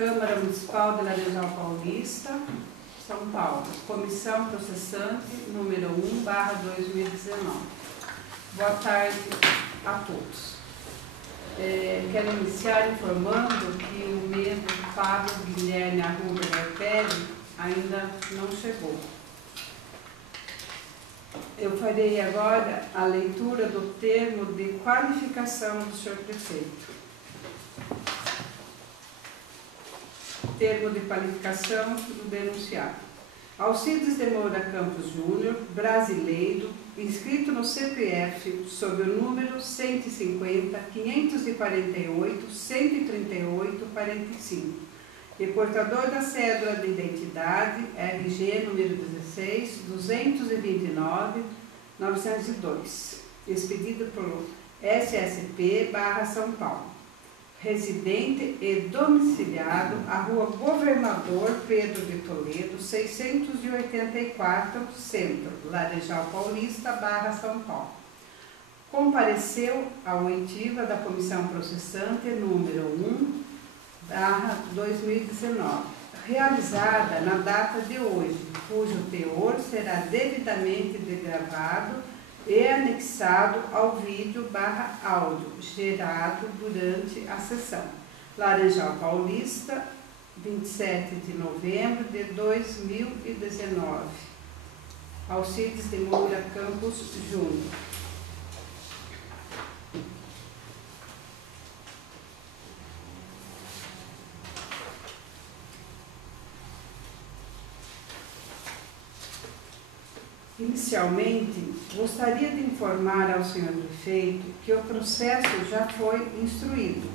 Câmara Municipal de Laranjal Paulista, São Paulo, Comissão Processante número 1/2019. Boa tarde a todos. Quero iniciar informando que o membro Pablo Guilherme Arruda Garpelli ainda não chegou. Eu farei agora a leitura do termo de qualificação do senhor prefeito. Termo de qualificação do denunciado. Alcides de Moura Campos Júnior, brasileiro, inscrito no CPF sob o número 150 548 138 45 e portador da cédula de identidade RG número 16 229 902, expedido por SSP/São Paulo. Residente e domiciliado à Rua Governador Pedro de Toledo, 684, Centro, Laranjal Paulista, /São Paulo. Compareceu à oitiva da Comissão Processante número 1/2019, realizada na data de hoje, cujo teor será devidamente gravado e anexado ao vídeo/áudio gerado durante a sessão. Laranjal Paulista, 27 de novembro de 2019. Alcides de Moura Campos Júnior. Inicialmente, gostaria de informar ao senhor prefeito que o processo já foi instruído,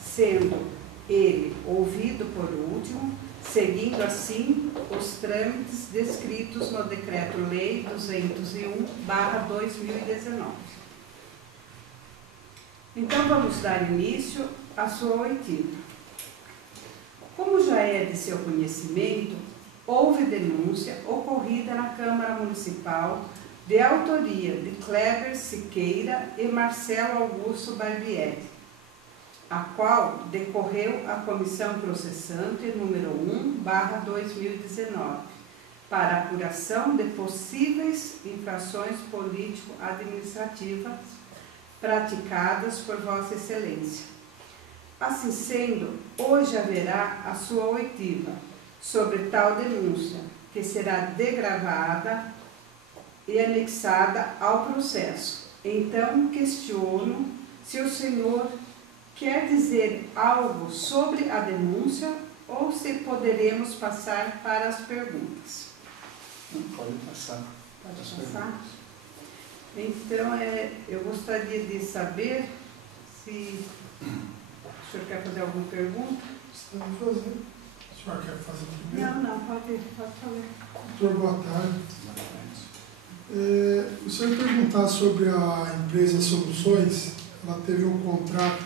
sendo ele ouvido por último, seguindo assim os trâmites descritos no Decreto-Lei 201/2019. Então, vamos dar início à sua oitiva. Como já é de seu conhecimento, houve denúncia ocorrida na Câmara Municipal de autoria de Kleber Siqueira e Marcelo Augusto Barbieri, a qual decorreu a Comissão Processante número 1/2019, para apuração de possíveis infrações político-administrativas praticadas por Vossa Excelência. Assim sendo, hoje haverá a sua oitiva sobre tal denúncia, que será degravada e anexada ao processo. Então, questiono se o senhor quer dizer algo sobre a denúncia ou se poderemos passar para as perguntas. Pode passar. Pode passar? Então, eu gostaria de saber se o senhor quer fazer alguma pergunta. Estamos fazendo. O senhor quer fazer primeiro? Não, pode falar. Doutor, boa tarde. O senhor perguntar sobre a empresa Soluções, ela teve um contrato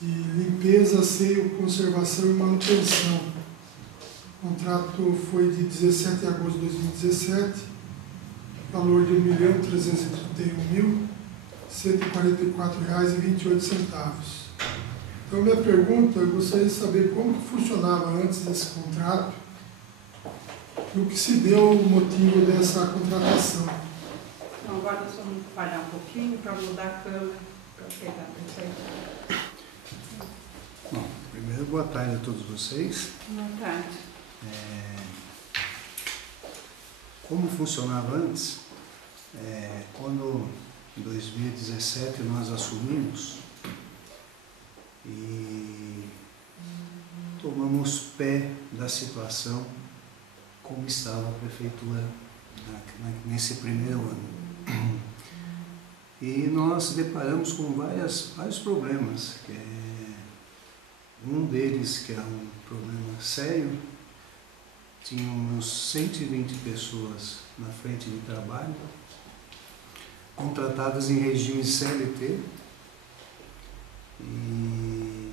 de limpeza, seio, conservação e manutenção. O contrato foi de 17 de agosto de 2017, valor de R$ 1.331.144,28. Então, minha pergunta, eu gostaria de saber como que funcionava antes desse contrato e o que se deu o motivo dessa contratação. Então, agora nós vamos parar um pouquinho para mudar a câmera, para pegar perfeito. Bom, primeiro, boa tarde a todos vocês. Boa tarde. Como funcionava antes, quando em 2017 nós assumimos e tomamos pé da situação como estava a prefeitura nesse primeiro ano. E nós deparamos com vários problemas. Um deles, que é um problema sério, tínhamos 120 pessoas na frente de trabalho, contratadas em regime CLT, e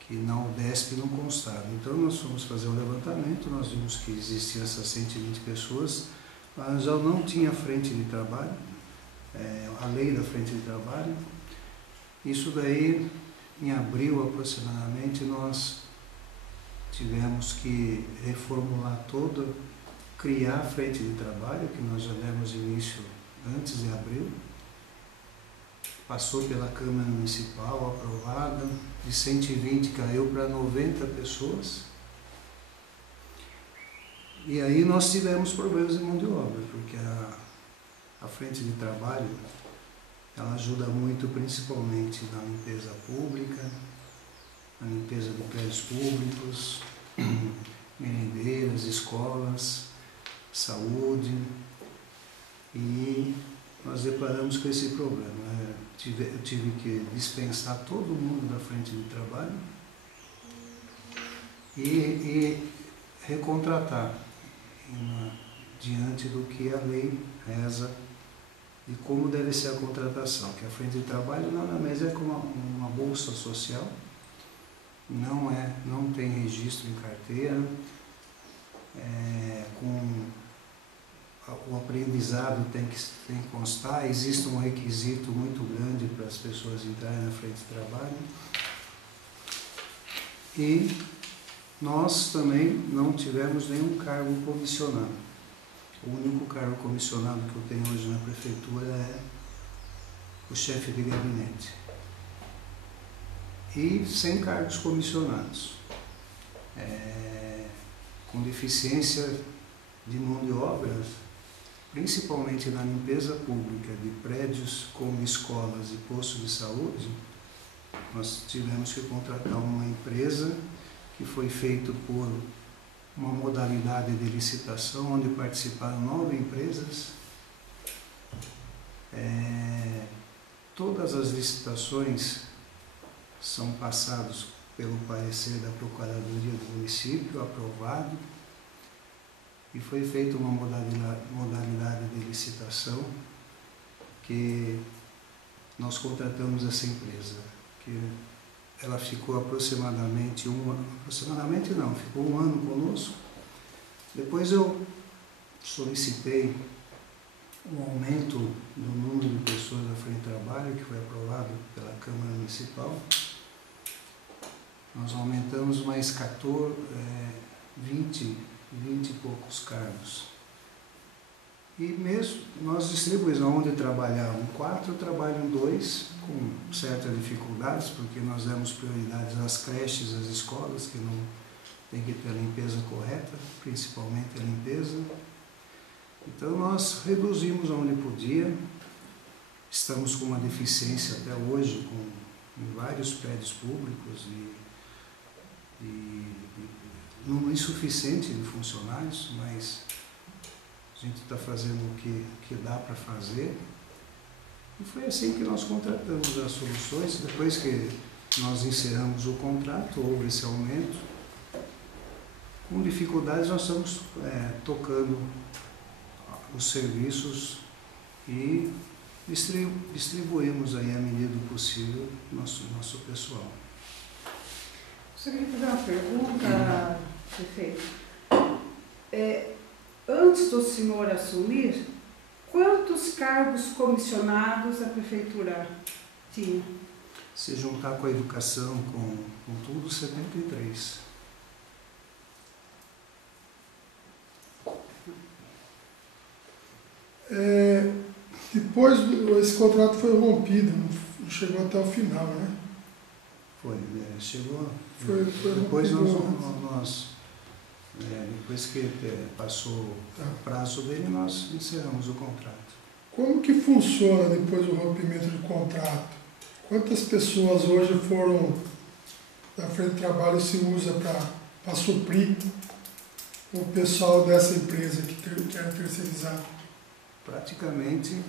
que na UDESP não constava. Então nós fomos fazer o levantamento, nós vimos que existiam essas 120 pessoas, mas já não tinha frente de trabalho, a lei da frente de trabalho. Isso daí, em abril aproximadamente, praticamente nós tivemos que reformular todo, criar a frente de trabalho, que nós já demos início antes de abril. Passou pela Câmara Municipal, aprovada, de 120 caiu para 90 pessoas. E aí nós tivemos problemas de mão de obra, porque a frente de trabalho, ela ajuda muito principalmente na limpeza pública, na limpeza de prédios públicos, merendeiras, escolas, saúde, e nós deparamos com esse problema. Eu tive que dispensar todo mundo da frente de trabalho e recontratar diante do que a lei reza e como deve ser a contratação, que a frente de trabalho nada mais é como uma bolsa social, não tem registro em carteira, com o aprendizado tem que constar, existe um requisito muito grande para as pessoas entrarem na frente de trabalho. E nós também não tivemos nenhum cargo comissionado. O único cargo comissionado que eu tenho hoje na prefeitura é o chefe de gabinete. E sem cargos comissionados. Com deficiência de mão de obra, principalmente na limpeza pública de prédios como escolas e postos de saúde, nós tivemos que contratar uma empresa que foi feito por uma modalidade de licitação, onde participaram 9 empresas. Todas as licitações são passadas pelo parecer da Procuradoria do Município, aprovado, e foi feita uma modalidade de licitação que nós contratamos essa empresa, que ela ficou aproximadamente ficou um ano conosco. Depois eu solicitei um aumento do número de pessoas da frente de trabalho, que foi aprovado pela Câmara Municipal. Nós aumentamos mais 20 e poucos cargos. E mesmo nós distribuímos onde trabalhavam 4, trabalham 2, com certas dificuldades, porque nós demos prioridades às creches, às escolas, que não tem que ter a limpeza correta, principalmente a limpeza. Então nós reduzimos onde podia. Estamos com uma deficiência até hoje em vários prédios públicos e número insuficiente de funcionários, mas a gente está fazendo o que dá para fazer. E foi assim que nós contratamos as soluções. Depois que nós encerramos o contrato, houve esse aumento. Com dificuldades, nós estamos tocando os serviços e distribuímos aí, à medida do possível, nosso pessoal. Você queria fazer uma pergunta, prefeito? Antes do senhor assumir, quantos cargos comissionados a prefeitura tinha? Se juntar com a educação, com tudo, 73. Depois esse contrato foi rompido, não chegou até o final, né? Chegou. Foi depois rompido. Depois que passou o prazo dele, nós encerramos o contrato. Como que funciona depois do rompimento de contrato? Quantas pessoas hoje foram da frente de trabalho se usa para suprir o pessoal dessa empresa que quer terceirizar? Praticamente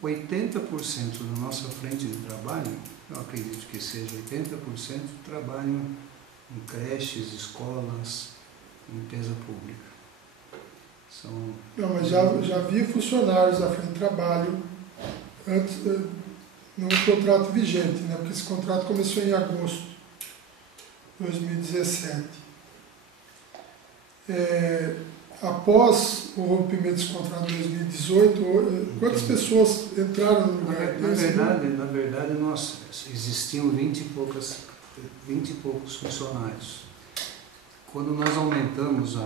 80% da nossa frente de trabalho, eu acredito que seja 80%, trabalham em creches, escolas, limpeza pública. Não, mas já havia funcionários da frente de trabalho antes no contrato vigente, né? Porque esse contrato começou em agosto de 2017. Após o rompimento desse contrato em 2018, quantas pessoas entraram no lugar? Na verdade, eles tinham 20 e poucos funcionários. Quando nós aumentamos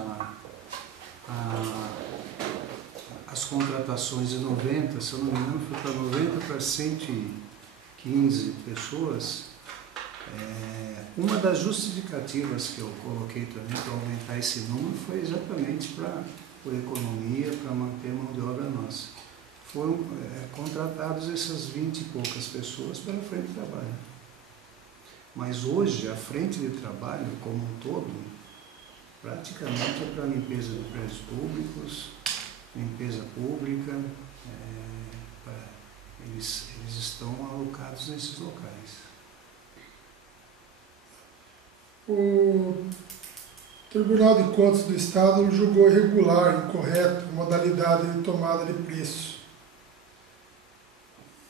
as contratações de 90, se eu não me engano, foi para 90 para 115 pessoas, uma das justificativas que eu coloquei também para aumentar esse número foi exatamente por economia, para manter a mão de obra nossa. Foram contratados essas 20 e poucas pessoas pela frente de trabalho. Mas hoje, a frente de trabalho, como um todo, praticamente é para limpeza de prédios públicos, limpeza pública, eles estão alocados nesses locais. O Tribunal de Contas do Estado julgou irregular, incorreto, a modalidade de tomada de preço.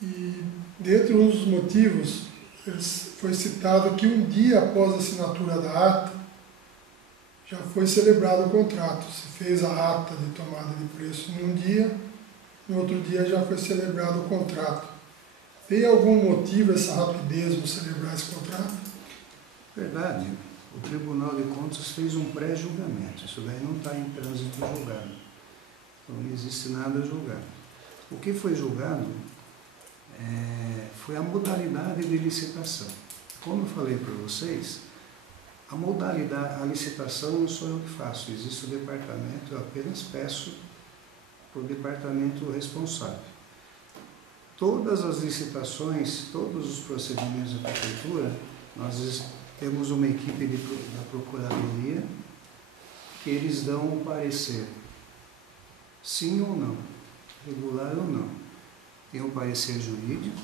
E, dentre um dos motivos, foi citado que um dia após a assinatura da ata, já foi celebrado o contrato. Se fez a ata de tomada de preço num dia, no outro dia já foi celebrado o contrato. Tem algum motivo essa rapidez de celebrar esse contrato? Verdade. O Tribunal de Contas fez um pré-julgamento. Isso daí não está em trânsito julgado. Então não existe nada a julgar. O que foi julgado foi a modalidade de licitação. Como eu falei para vocês, a modalidade, a licitação não sou eu que faço, existe o departamento, eu apenas peço para o departamento responsável. Todas as licitações, todos os procedimentos da prefeitura, nós temos uma equipe da Procuradoria que eles dão um parecer, sim ou não, regular ou não. Tem um parecer jurídico,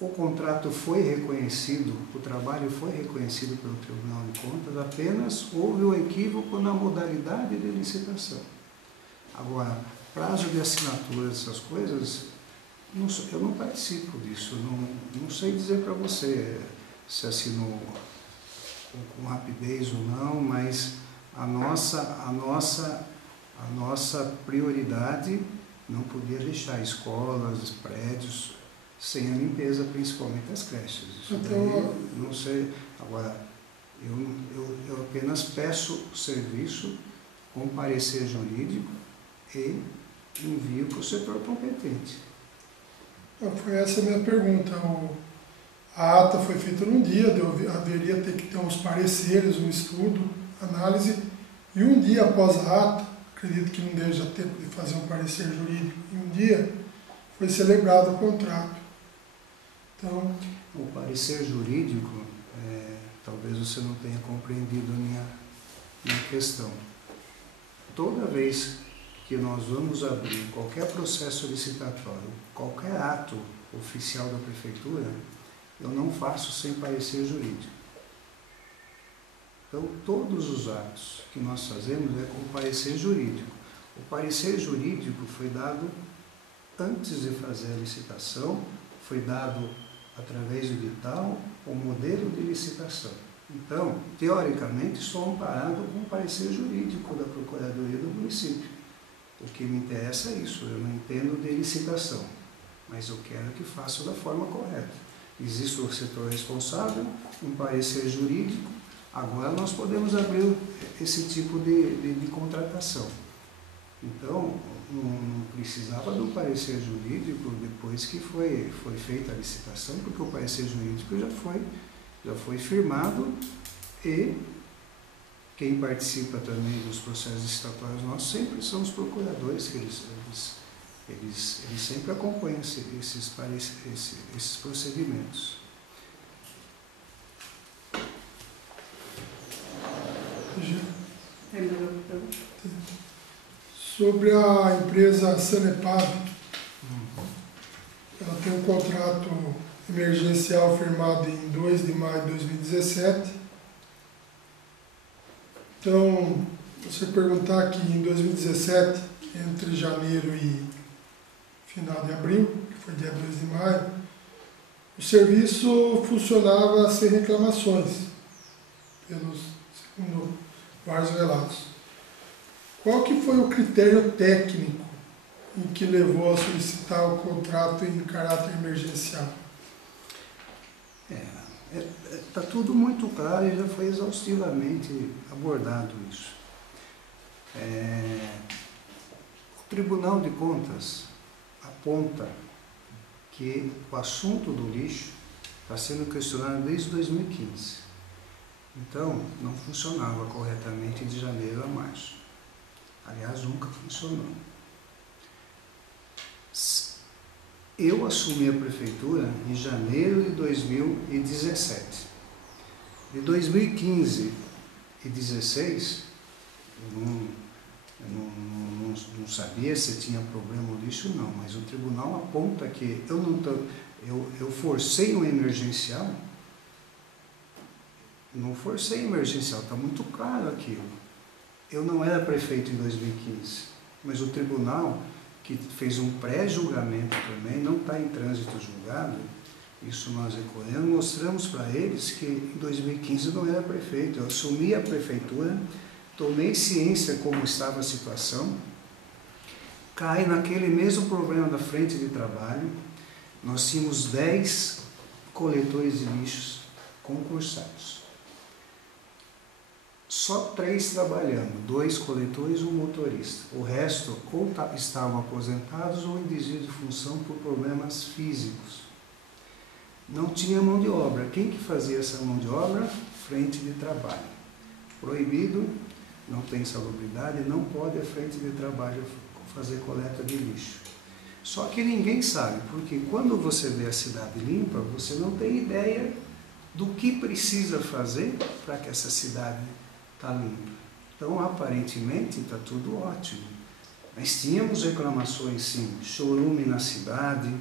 o contrato foi reconhecido, o trabalho foi reconhecido pelo Tribunal de Contas, apenas houve um equívoco na modalidade de licitação. Agora, prazo de assinatura dessas coisas, eu não participo disso, não sei dizer para você se assinou com rapidez ou não, mas a nossa prioridade não podia deixar escolas, prédios sem a limpeza, principalmente as creches. Isso daí, não sei. Agora, eu apenas peço o serviço com parecer jurídico e envio para o setor competente. Foi essa a minha pergunta. A ata foi feita num dia, haveria ter que ter uns pareceres, um estudo, análise, e um dia após a ata, acredito que não deve já tempo de fazer um parecer jurídico, e um dia foi celebrado o contrato. Então, o parecer jurídico, talvez você não tenha compreendido a minha questão. Toda vez que nós vamos abrir qualquer processo licitatório, qualquer ato oficial da prefeitura, eu não faço sem parecer jurídico. Então, todos os atos que nós fazemos é com parecer jurídico. O parecer jurídico foi dado antes de fazer a licitação, foi dado através do edital, o modelo de licitação. Então, teoricamente, estou amparado com o parecer jurídico da Procuradoria do município. O que me interessa é isso, eu não entendo de licitação, mas eu quero que faça da forma correta. Existe o setor responsável, um parecer jurídico, agora nós podemos abrir esse tipo de contratação. Então, não precisava do parecer jurídico depois que foi feita a licitação, porque o parecer jurídico já foi firmado e quem participa também dos processos licitatórios nossos sempre são os procuradores, que eles sempre acompanham esses procedimentos. Sobre a empresa Sanepar, ela tem um contrato emergencial firmado em 2 de maio de 2017. Então, você perguntar que em 2017, entre janeiro e final de abril, que foi dia 2 de maio, o serviço funcionava sem reclamações, segundo vários relatos. Qual que foi o critério técnico em que levou a solicitar o contrato em caráter emergencial? está tudo muito claro e já foi exaustivamente abordado isso. O Tribunal de Contas aponta que o assunto do lixo está sendo questionado desde 2015. Então, não funcionava corretamente de janeiro a março. Aliás, nunca funcionou. Eu assumi a prefeitura em janeiro de 2017. De 2015 e 2016, eu não sabia se tinha problema o lixo, não, mas o tribunal aponta que eu forcei um emergencial. Não forcei emergencial, está muito claro aquilo. Eu não era prefeito em 2015, mas o tribunal, que fez um pré-julgamento também, não está em trânsito julgado, isso nós recolhemos, mostramos para eles que em 2015 eu não era prefeito, eu assumi a prefeitura, tomei ciência como estava a situação, cai naquele mesmo problema da frente de trabalho, nós tínhamos 10 coletores de lixos concursados. Só 3 trabalhando, 2 coletores e um motorista. O resto ou estavam aposentados ou em desvio de função por problemas físicos. Não tinha mão de obra. Quem que fazia essa mão de obra? Frente de trabalho. Proibido, não tem salubridade, não pode a frente de trabalho fazer coleta de lixo. Só que ninguém sabe, porque quando você vê a cidade limpa, você não tem ideia do que precisa fazer para que essa cidade está limpa. Então, aparentemente, está tudo ótimo. Mas tínhamos reclamações, sim, chorume na cidade.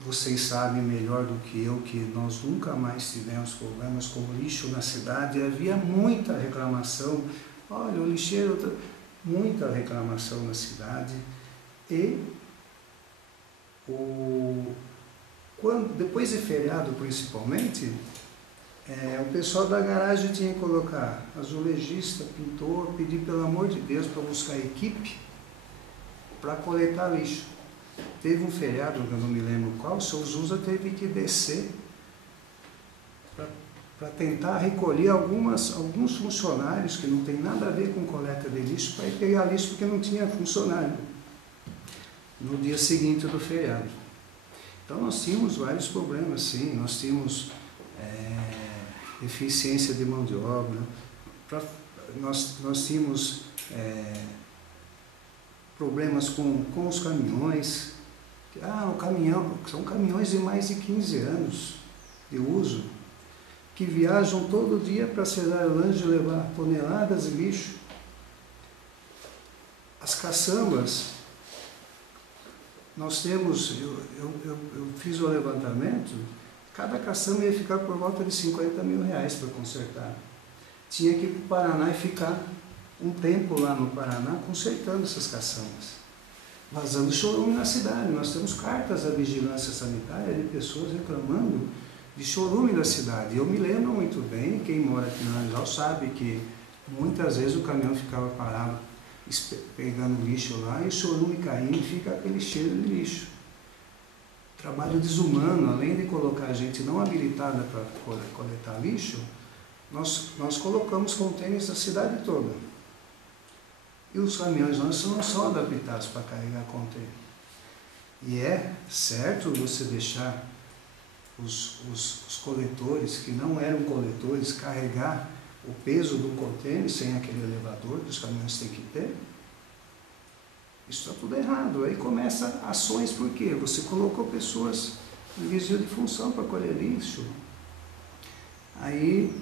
Vocês sabem melhor do que eu que nós nunca mais tivemos problemas com lixo na cidade. Havia muita reclamação. Olha, o lixeiro... Muita reclamação na cidade. E depois de feriado, principalmente, o pessoal da garagem tinha que colocar azulejista, pintor, pedir pelo amor de Deus para buscar equipe para coletar lixo. Teve um feriado, que eu não me lembro qual, o seu Zusa teve que descer para tentar recolher alguns funcionários que não tem nada a ver com coleta de lixo, para ir pegar lixo porque não tinha funcionário no dia seguinte do feriado. Então nós tínhamos vários problemas, sim, nós tínhamos eficiência de mão de obra, nós tínhamos problemas com os caminhões. O caminhão, são caminhões de mais de 15 anos de uso, que viajam todo dia para Cearlândia levar toneladas de lixo. As caçambas, nós temos, eu fiz o levantamento, cada caçamba ia ficar por volta de R$50 mil para consertar. Tinha que ir para o Paraná e ficar um tempo lá no Paraná consertando essas caçambas. Vazando chorume na cidade. Nós temos cartas à vigilância sanitária de pessoas reclamando de chorume da cidade. Eu me lembro muito bem, quem mora aqui no Laranjal sabe que muitas vezes o caminhão ficava parado pegando lixo lá e o chorume caindo e fica aquele cheiro de lixo. Trabalho desumano, além de colocar gente não habilitada para coletar lixo, nós colocamos contêineres da cidade toda. E os caminhões nossos não são adaptados para carregar contêiner. E é certo você deixar os coletores, que não eram coletores, carregar o peso do contêiner sem aquele elevador que os caminhões têm que ter? Isso está tudo errado. Aí começa ações, por quê? Você colocou pessoas em desvio de função para colher lixo. Aí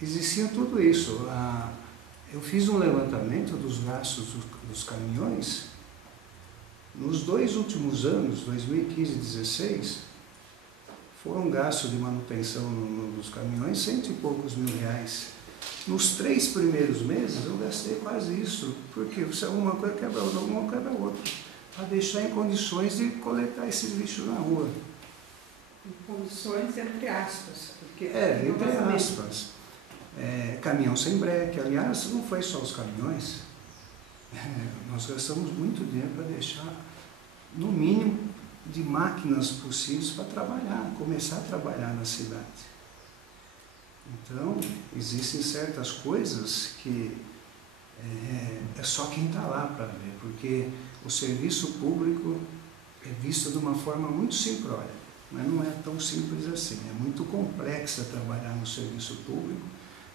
existia tudo isso. Eu fiz um levantamento dos gastos dos caminhões. Nos 2 últimos anos, 2015 e 2016, foram gastos de manutenção dos caminhões R$100 e poucos mil. Nos 3 primeiros meses eu gastei quase isso, porque se alguma coisa quebra outra, alguma quebra outra, para deixar em condições de coletar esses lixos na rua. Em condições entre aspas. Porque entre aspas. Caminhão sem breque, aliás, não foi só os caminhões, nós gastamos muito dinheiro para deixar, no mínimo, de máquinas possíveis para trabalhar, começar a trabalhar na cidade. Então, existem certas coisas que é só quem está lá para ver, porque o serviço público é visto de uma forma muito simplória, mas não é tão simples assim, é muito complexa trabalhar no serviço público.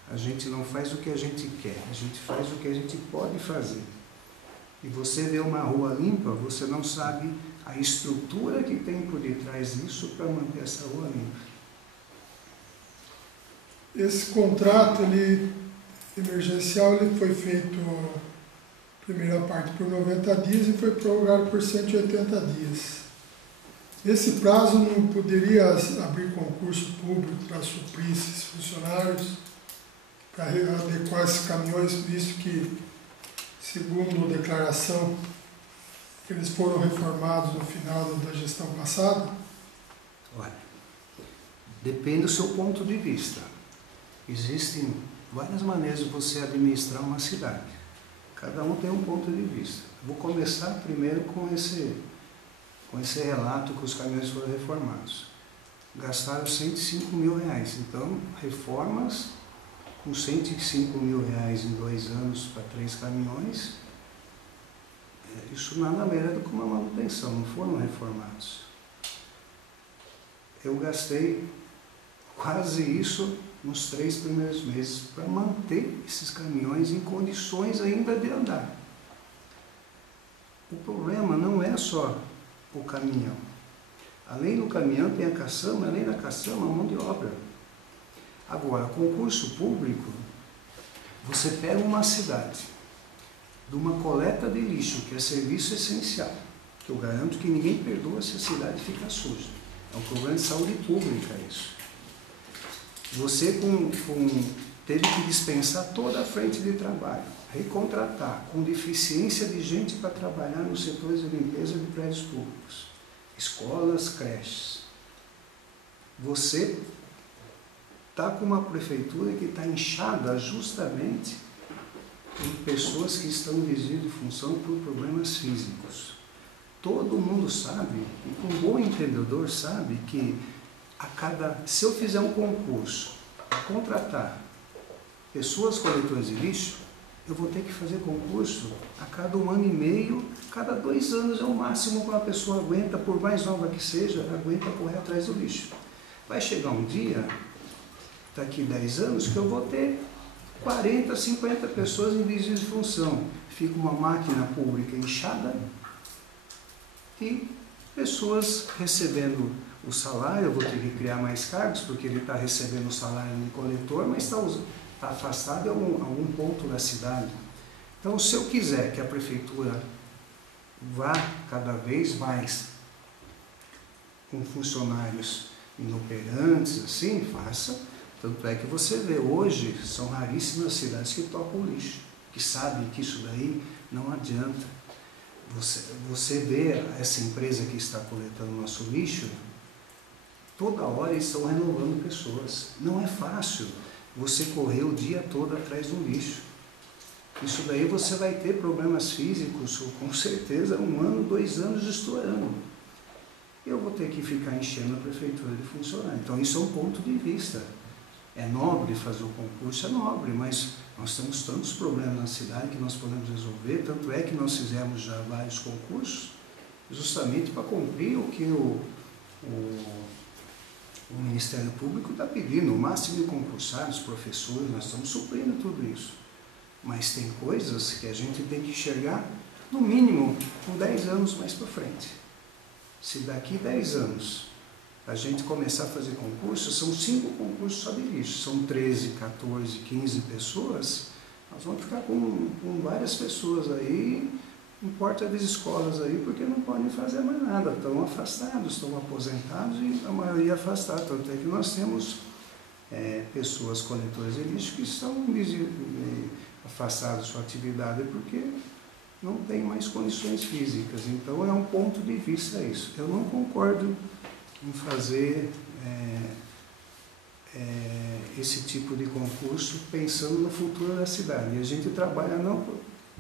A gente não faz o que a gente quer, a gente faz o que a gente pode fazer. E você vê uma rua limpa, você não sabe a estrutura que tem por detrás disso para manter essa rua limpa. Esse contrato emergencial ele foi feito, a primeira parte por 90 dias e foi prorrogado por 180 dias. Nesse prazo não poderia abrir concurso público para suprir esses funcionários, para adequar esses caminhões, visto que, segundo a declaração, eles foram reformados no final da gestão passada? Olha, depende do seu ponto de vista. Existem várias maneiras de você administrar uma cidade. Cada um tem um ponto de vista. Vou começar primeiro com esse relato que os caminhões foram reformados. Gastaram R$105 mil. Então, reformas com R$105 mil em 2 anos para 3 caminhões, isso nada menos é do que uma manutenção, não foram reformados. Eu gastei quase isso nos 3 primeiros meses para manter esses caminhões em condições ainda de andar. O problema não é só o caminhão. Além do caminhão tem a caçamba, além da caçamba a mão de obra. Agora, concurso público, você pega uma cidade de uma coleta de lixo, que é serviço essencial, que eu garanto que ninguém perdoa se a cidade fica suja. É um problema de saúde pública isso. Você teve que dispensar toda a frente de trabalho, recontratar com deficiência de gente para trabalhar nos setores de limpeza de prédios públicos, escolas, creches. Você está com uma prefeitura que está inchada justamente por pessoas que estão em desvio de função por problemas físicos. Todo mundo sabe, e um bom entendedor sabe, que se eu fizer um concurso para contratar pessoas coletoras de lixo, eu vou ter que fazer concurso a cada 1 ano e meio, cada 2 anos é o máximo que uma pessoa aguenta, por mais nova que seja, aguenta correr atrás do lixo. Vai chegar um dia, daqui 10 anos, que eu vou ter 40, 50 pessoas em desvio de função. Fica uma máquina pública inchada e pessoas recebendo o salário. Eu vou ter que criar mais cargos, porque ele está recebendo o salário de coletor, mas está afastado a algum ponto da cidade. Então, se eu quiser que a prefeitura vá cada vez mais com funcionários inoperantes, assim, faça. Tanto é que você vê, hoje, são raríssimas cidades que tocam o lixo, que sabem que isso daí não adianta. Você vê essa empresa que está coletando nosso lixo, toda hora eles estão renovando pessoas. Não é fácil você correr o dia todo atrás do lixo. Isso daí você vai ter problemas físicos, com certeza, 1 ano, 2 anos estourando. Eu vou ter que ficar enchendo a prefeitura de funcionários. Então isso é um ponto de vista. É nobre fazer o concurso, é nobre, mas nós temos tantos problemas na cidade que nós podemos resolver, tanto é que nós fizemos já vários concursos, justamente para cumprir o que o Ministério Público está pedindo, o máximo de concursados, professores, nós estamos suprindo tudo isso. Mas tem coisas que a gente tem que enxergar, no mínimo, com 10 anos mais para frente. Se daqui 10 anos a gente começar a fazer concurso, são 5 concursos só de lixo, são 13, 14, 15 pessoas, nós vamos ficar com várias pessoas aí, em porta das escolas aí, porque não podem fazer mais nada, estão afastados, estão aposentados e a maioria afastada. Tanto é que nós temos pessoas coletoras de lixo que estão afastadas da sua atividade porque não tem mais condições físicas. Então é um ponto de vista isso. Eu não concordo em fazer esse tipo de concurso pensando no futuro da cidade. E a gente trabalha não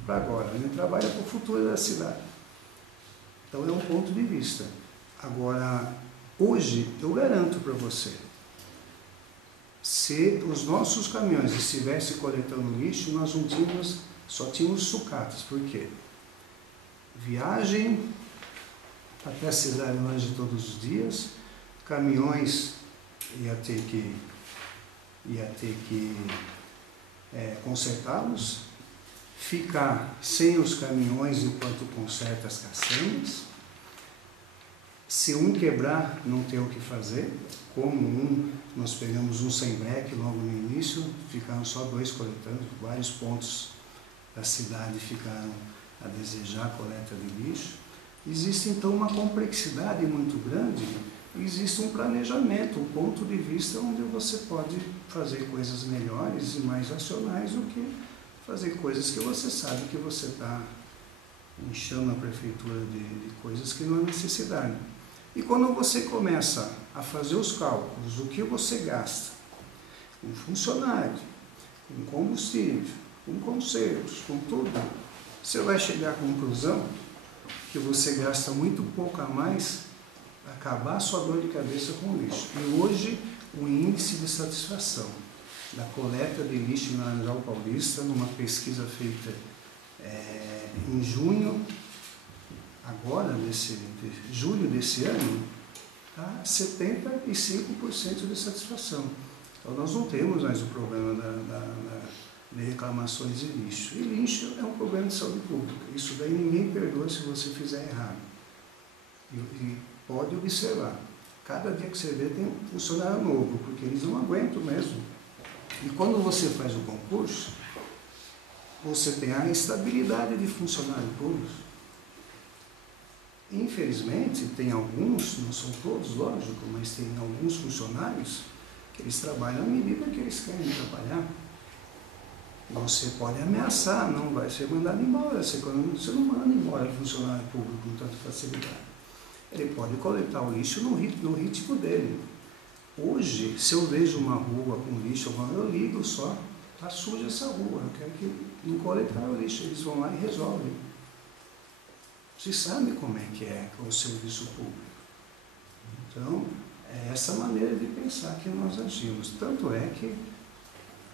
para agora, a gente trabalha para o futuro da cidade. Então é um ponto de vista. Agora, hoje, eu garanto para você, se os nossos caminhões estivessem coletando lixo, nós não tínhamos, só tínhamos sucatas. Por quê? Viagem até a cidade longe todos os dias, caminhões ia ter que consertá-los, ficar sem os caminhões enquanto conserta as caçambas. Se um quebrar, não ter o que fazer. Como nós pegamos um sem breque logo no início, ficaram só 2 coletando, vários pontos da cidade ficaram a desejar a coleta de lixo. Existe então uma complexidade muito grande, existe um planejamento, um ponto de vista onde você pode fazer coisas melhores e mais racionais do que fazer coisas que você sabe que você está inchando a prefeitura de coisas que não é necessidade. E quando você começa a fazer os cálculos do que você gasta com funcionário, com combustível, com consertos, com tudo, você vai chegar à conclusão que você gasta muito pouco a mais para acabar a sua dor de cabeça com o lixo. E hoje, o índice de satisfação da coleta de lixo em Laranjal Paulista, numa pesquisa feita em junho, julho desse ano, está 75% de satisfação. Então nós não temos mais o problema de reclamações de lixo. E lixo é um problema de saúde pública. Isso daí ninguém perdoa se você fizer errado. E pode observar, cada dia que você vê tem um funcionário novo, porque eles não aguentam mesmo. E quando você faz o concurso, você tem a instabilidade de funcionário público. Infelizmente, tem alguns, não são todos, lógico, mas tem alguns funcionários que eles trabalham à medida que eles querem trabalhar. Você pode ameaçar, não vai ser mandado embora, você não manda embora o funcionário público com tanta facilidade. Ele pode coletar o lixo no ritmo dele. Hoje, se eu vejo uma rua com lixo, eu ligo só, está suja essa rua, eu quero que não coletar o lixo, eles vão lá e resolvem. Você sabe como é que é o serviço público. Então, é essa maneira de pensar que nós agimos. Tanto é que,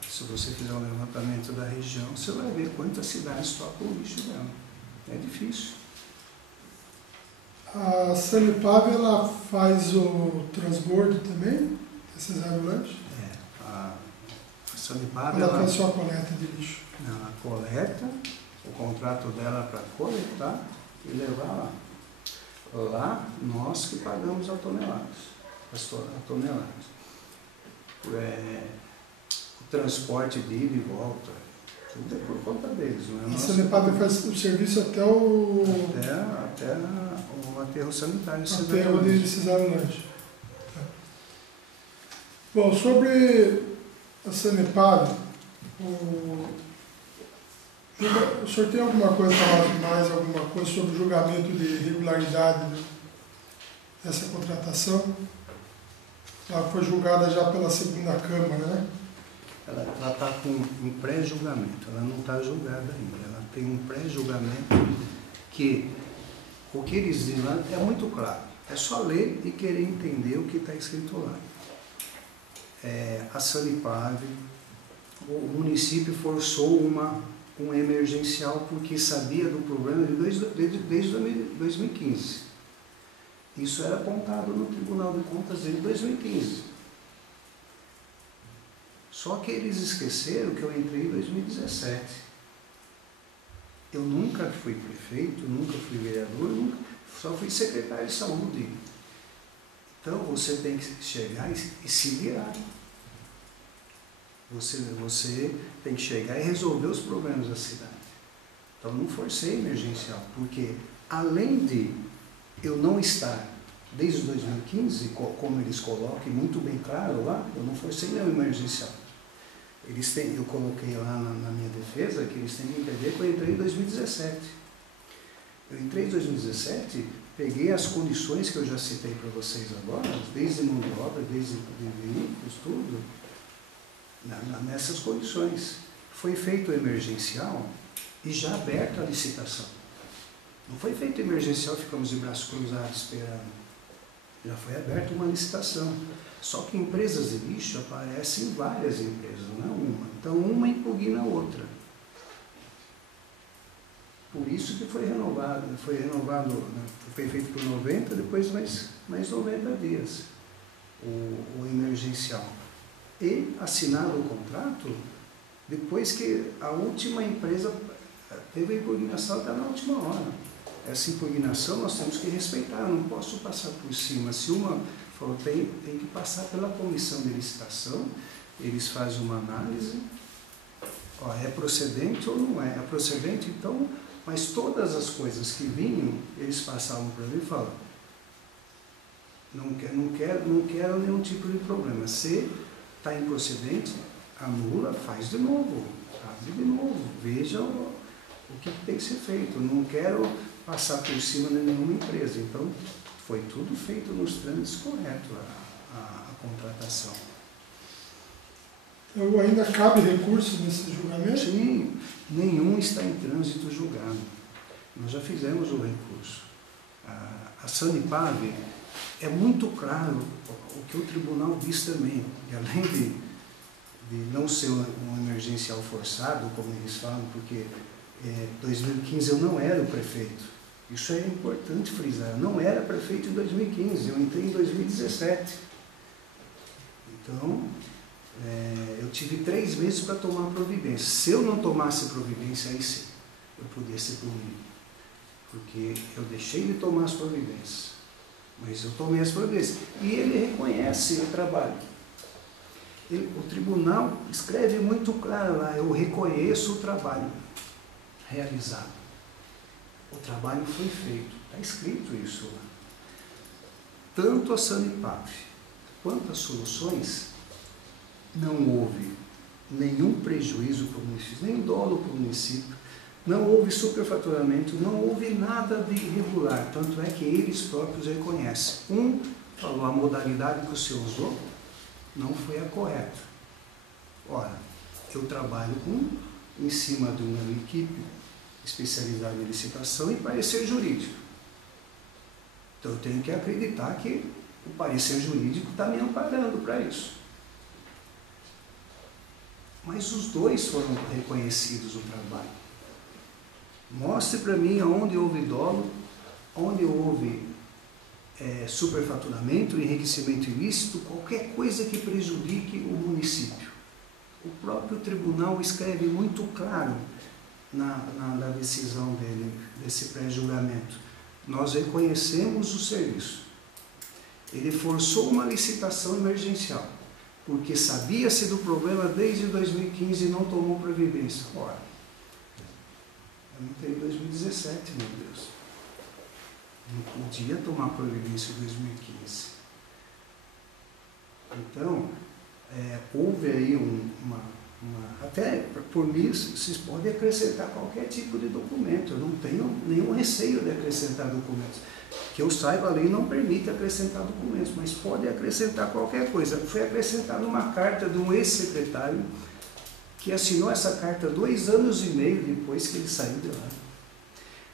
se você fizer um levantamento da região, você vai ver quantas cidades tocam o lixo dela. É difícil. A Sanepar, ela faz o transbordo também, esses aerolanches? A Sanepar, ela faz só a coleta de lixo? Não, ela coleta, o contrato dela é para coletar e levar lá. Lá, nós que pagamos as toneladas. O transporte de ida e volta, tudo é por conta deles. Não é a Sanepar faz o serviço até o aterro sanitário. Até onde eles fizeram o lanche. Bom, sobre a Sanepar, o senhor tem alguma coisa a falar mais, alguma coisa sobre o julgamento de irregularidade dessa contratação? Ela foi julgada já pela segunda Câmara, né? Ela está com um pré-julgamento, ela não está julgada ainda. Ela tem um pré-julgamento que o que eles dizem lá é muito claro. É só ler e querer entender o que está escrito lá. A Sanepar, o município forçou um emergencial porque sabia do problema desde 2015. Isso era apontado no Tribunal de Contas desde 2015. Só que eles esqueceram que eu entrei em 2017. Eu nunca fui prefeito, nunca fui vereador, só fui secretário de saúde. Então você tem que chegar e se virar. Você tem que chegar e resolver os problemas da cidade. Então não forcei emergencial, porque além de eu não estar desde 2015, como eles colocam muito bem claro lá, eu não forcei nenhum emergencial. Eu coloquei lá na minha defesa que eles têm que entender que eu entrei em 2017. Eu entrei em 2017, peguei as condições que eu já citei para vocês agora, desde mão de obra, desde veículos, tudo, nessas condições. Foi feito o emergencial e já aberta a licitação. Não foi feito emergencial e ficamos de braços cruzados esperando. Já foi aberta uma licitação. Só que empresas de lixo aparecem várias empresas, não é uma. Então uma impugna a outra. Por isso que foi renovado, né? Foi feito por 90, depois mais 90 dias o emergencial. E assinado o contrato, depois que a última empresa teve a impugnação até na última hora. Essa impugnação nós temos que respeitar, eu não posso passar por cima. Se uma falou, tem que passar pela comissão de licitação, eles fazem uma análise, ó, é procedente ou não é? É procedente, então, mas todas as coisas que vinham, eles passavam para mim e falavam, não quero nenhum tipo de problema. Se está improcedente, anula, faz de novo, abre de novo, veja o que tem que ser feito. Não quero passar por cima de nenhuma empresa. Então, foi tudo feito nos trâmites corretos, a contratação. Então, ainda cabe recurso nesse julgamento? Sim, nenhum está em trânsito julgado. Nós já fizemos o recurso. A Sanepar é muito claro o que o tribunal diz também, que além de não ser um emergencial forçado, como eles falam, porque em 2015 eu não era o prefeito. Isso é importante frisar. Eu não era prefeito em 2015, eu entrei em 2017. Então, eu tive 3 meses para tomar providência. Se eu não tomasse providência, aí sim, eu podia ser punido. Porque eu deixei de tomar as providências. Mas eu tomei as providências. E ele reconhece o trabalho. O tribunal escreve muito claro lá, eu reconheço o trabalho realizado. O trabalho foi feito, está escrito isso lá. Tanto a Sanepar quanto as soluções, não houve nenhum prejuízo para o município, nem dolo para o município, não houve superfaturamento, não houve nada de irregular, tanto é que eles próprios reconhecem. Um falou, a modalidade que o senhor usou não foi a correta. Ora, eu trabalho em cima de uma equipe especializada em licitação e parecer jurídico. Então eu tenho que acreditar que o parecer jurídico está me amparando para isso. Mas os dois foram reconhecidos o trabalho. Mostre para mim onde houve dolo, onde houve superfaturamento, enriquecimento ilícito, qualquer coisa que prejudique o município. O próprio tribunal escreve muito claro na decisão dele, desse pré-julgamento. Nós reconhecemos o serviço. Ele forçou uma licitação emergencial, porque sabia-se do problema desde 2015 e não tomou providência. Ora, eu entrei em 2017, meu Deus. Não podia tomar providência em 2015. Então, houve aí até por mim, vocês podem acrescentar qualquer tipo de documento. Eu não tenho nenhum receio de acrescentar documentos. Que eu saiba, a lei não permite acrescentar documentos, mas pode acrescentar qualquer coisa. Foi acrescentada uma carta de um ex-secretário que assinou essa carta 2 anos e meio depois que ele saiu de lá.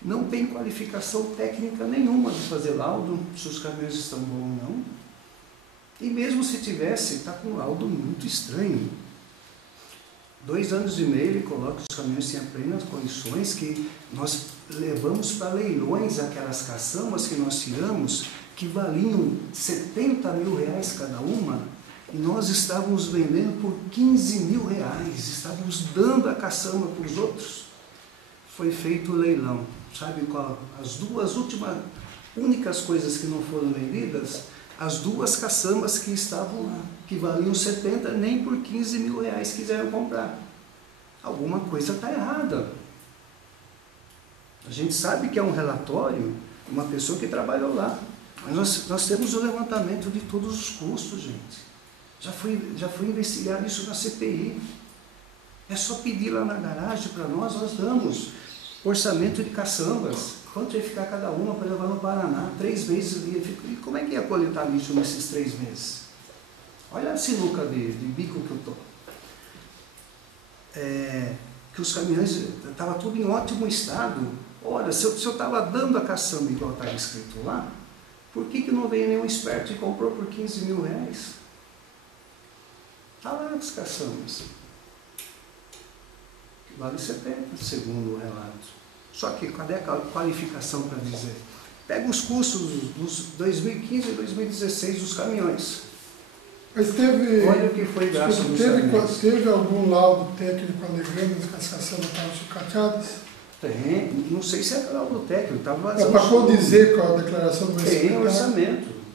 Não tem qualificação técnica nenhuma de fazer laudo, se os caminhões estão bons ou não. E mesmo se tivesse, está com um laudo muito estranho. 2 anos e meio ele coloca que os caminhões têm plenas condições, que nós levamos para leilões aquelas caçambas que nós tiramos, que valiam 70 mil reais cada uma, e nós estávamos vendendo por 15 mil reais, estávamos dando a caçamba para os outros. Foi feito o leilão. Sabe qual? As 2 únicas coisas que não foram vendidas, as 2 caçambas que estavam lá, que valiam 70, nem por 15 mil reais quiseram comprar. Alguma coisa está errada. A gente sabe que é um relatório de uma pessoa que trabalhou lá. Mas nós temos o levantamento de todos os custos, gente. Já foi investigado isso na CPI. É só pedir lá na garagem para nós damos. Orçamento de caçambas, quanto ia ficar cada uma para levar no Paraná, 3 meses ali. E como é que ia coletar lixo nesses 3 meses? Olha a sinuca de bico que eu estou. Que os caminhões estavam tudo em ótimo estado. Olha, se eu estava dando a caçamba igual estava escrito lá, Por que não veio nenhum esperto e comprou por 15 mil reais? Está lá as caçambas. Vale 70, segundo o relato. Só que cadê a qualificação para dizer? Pega os custos dos 2015 e 2016 dos caminhões. Mas teve... Olha o que foi gasto nos caminhões. Teve algum laudo técnico alegando que as caçambas estavam sucateadas? Tem, não sei se é laudo técnico, estava vazando. Para condizer com a declaração do município.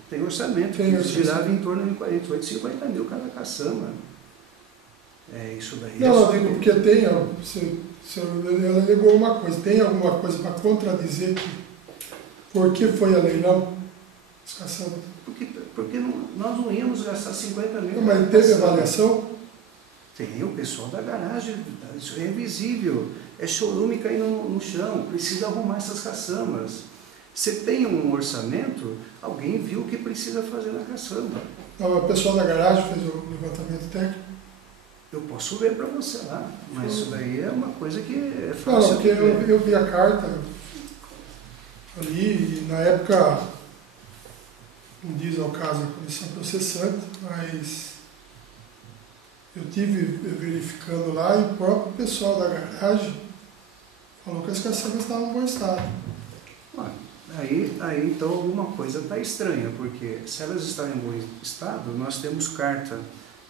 Tem orçamento, que girava em torno de 48, 50 mil cada caçamba. É isso daí. Não, eu digo porque tem, ela alegou uma coisa, tem alguma coisa para contradizer que por que foi a leilão as caçambas? Porque nós não íamos gastar 50 mil. Não, mas teve avaliação? Tem, o pessoal da garagem, isso é visível, é chorume caindo no chão, precisa arrumar essas caçambas. Você tem um orçamento, alguém viu o que precisa fazer na caçamba. Não, o pessoal da garagem fez o levantamento técnico? Eu posso ver para você lá, mas isso daí é uma coisa que é fácil. Não, porque eu vi a carta ali, e na época, não diz ao caso a comissão processante, mas eu tive verificando lá e o próprio pessoal da garagem falou que as caçambas estavam em bom estado. Aí então alguma coisa está estranha, porque se elas estão em bom estado, nós temos carta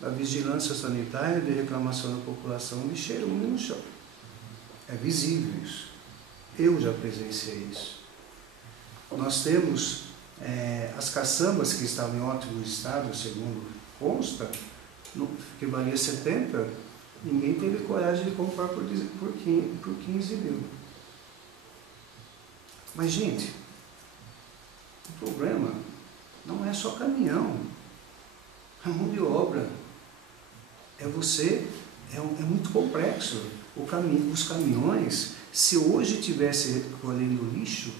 da Vigilância Sanitária de reclamação da população de cherume no chão. É visível isso. Eu já presenciei isso. Nós temos as caçambas que estavam em ótimo estado, segundo consta, que valia 70, ninguém teve coragem de comprar por 15 mil. Mas, gente, o problema não é só caminhão, é mão de obra. É muito complexo. Os caminhões, se hoje tivesse colhendo lixo,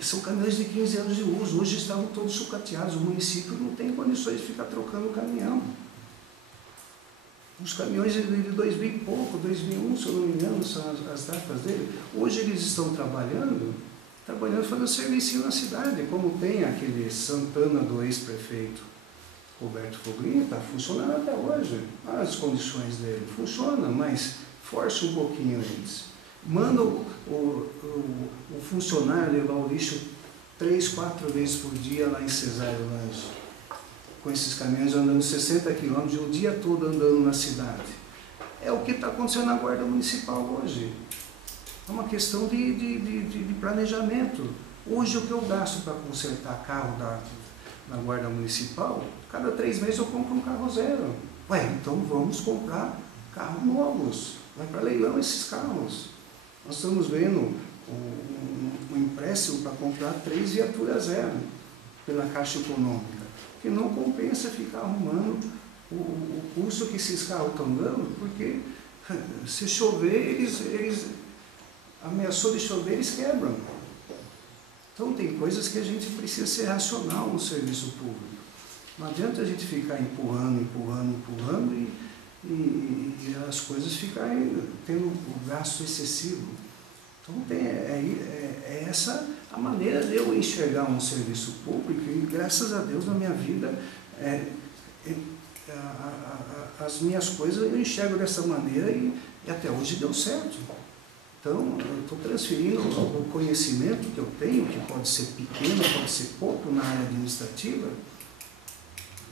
são caminhões de 15 anos de uso, hoje estavam todos sucateados, o município não tem condições de ficar trocando o caminhão. Os caminhões de 2000 e pouco, 2001, se eu não me engano, são as datas dele, hoje eles estão trabalhando fazendo serviço na cidade, como tem aquele Santana do ex-prefeito Roberto Foglinho, está funcionando até hoje. As condições dele funcionam, mas força um pouquinho eles. Manda o funcionário levar o lixo 3, 4 vezes por dia lá em Cesário Lange, com esses caminhões andando 60 quilômetros o dia todo andando na cidade. É o que está acontecendo na Guarda Municipal hoje. É uma questão de planejamento. Hoje o que eu gasto para consertar carro na Guarda Municipal, cada 3 meses eu compro um carro zero. Então vamos comprar carros novos. Vai para leilão esses carros. Nós estamos vendo um empréstimo para comprar 3 viaturas zero pela Caixa Econômica, que não compensa ficar arrumando o custo que esses carros estão dando, porque se chover, eles ameaçou de chover, eles quebram. Então tem coisas que a gente precisa ser racional no serviço público. Não adianta a gente ficar empurrando e as coisas ficarem tendo um gasto excessivo. Então é essa a maneira de eu enxergar um serviço público, e graças a Deus na minha vida as minhas coisas eu enxergo dessa maneira e até hoje deu certo. Então eu estou transferindo o conhecimento que eu tenho, que pode ser pequeno, pode ser pouco na área administrativa,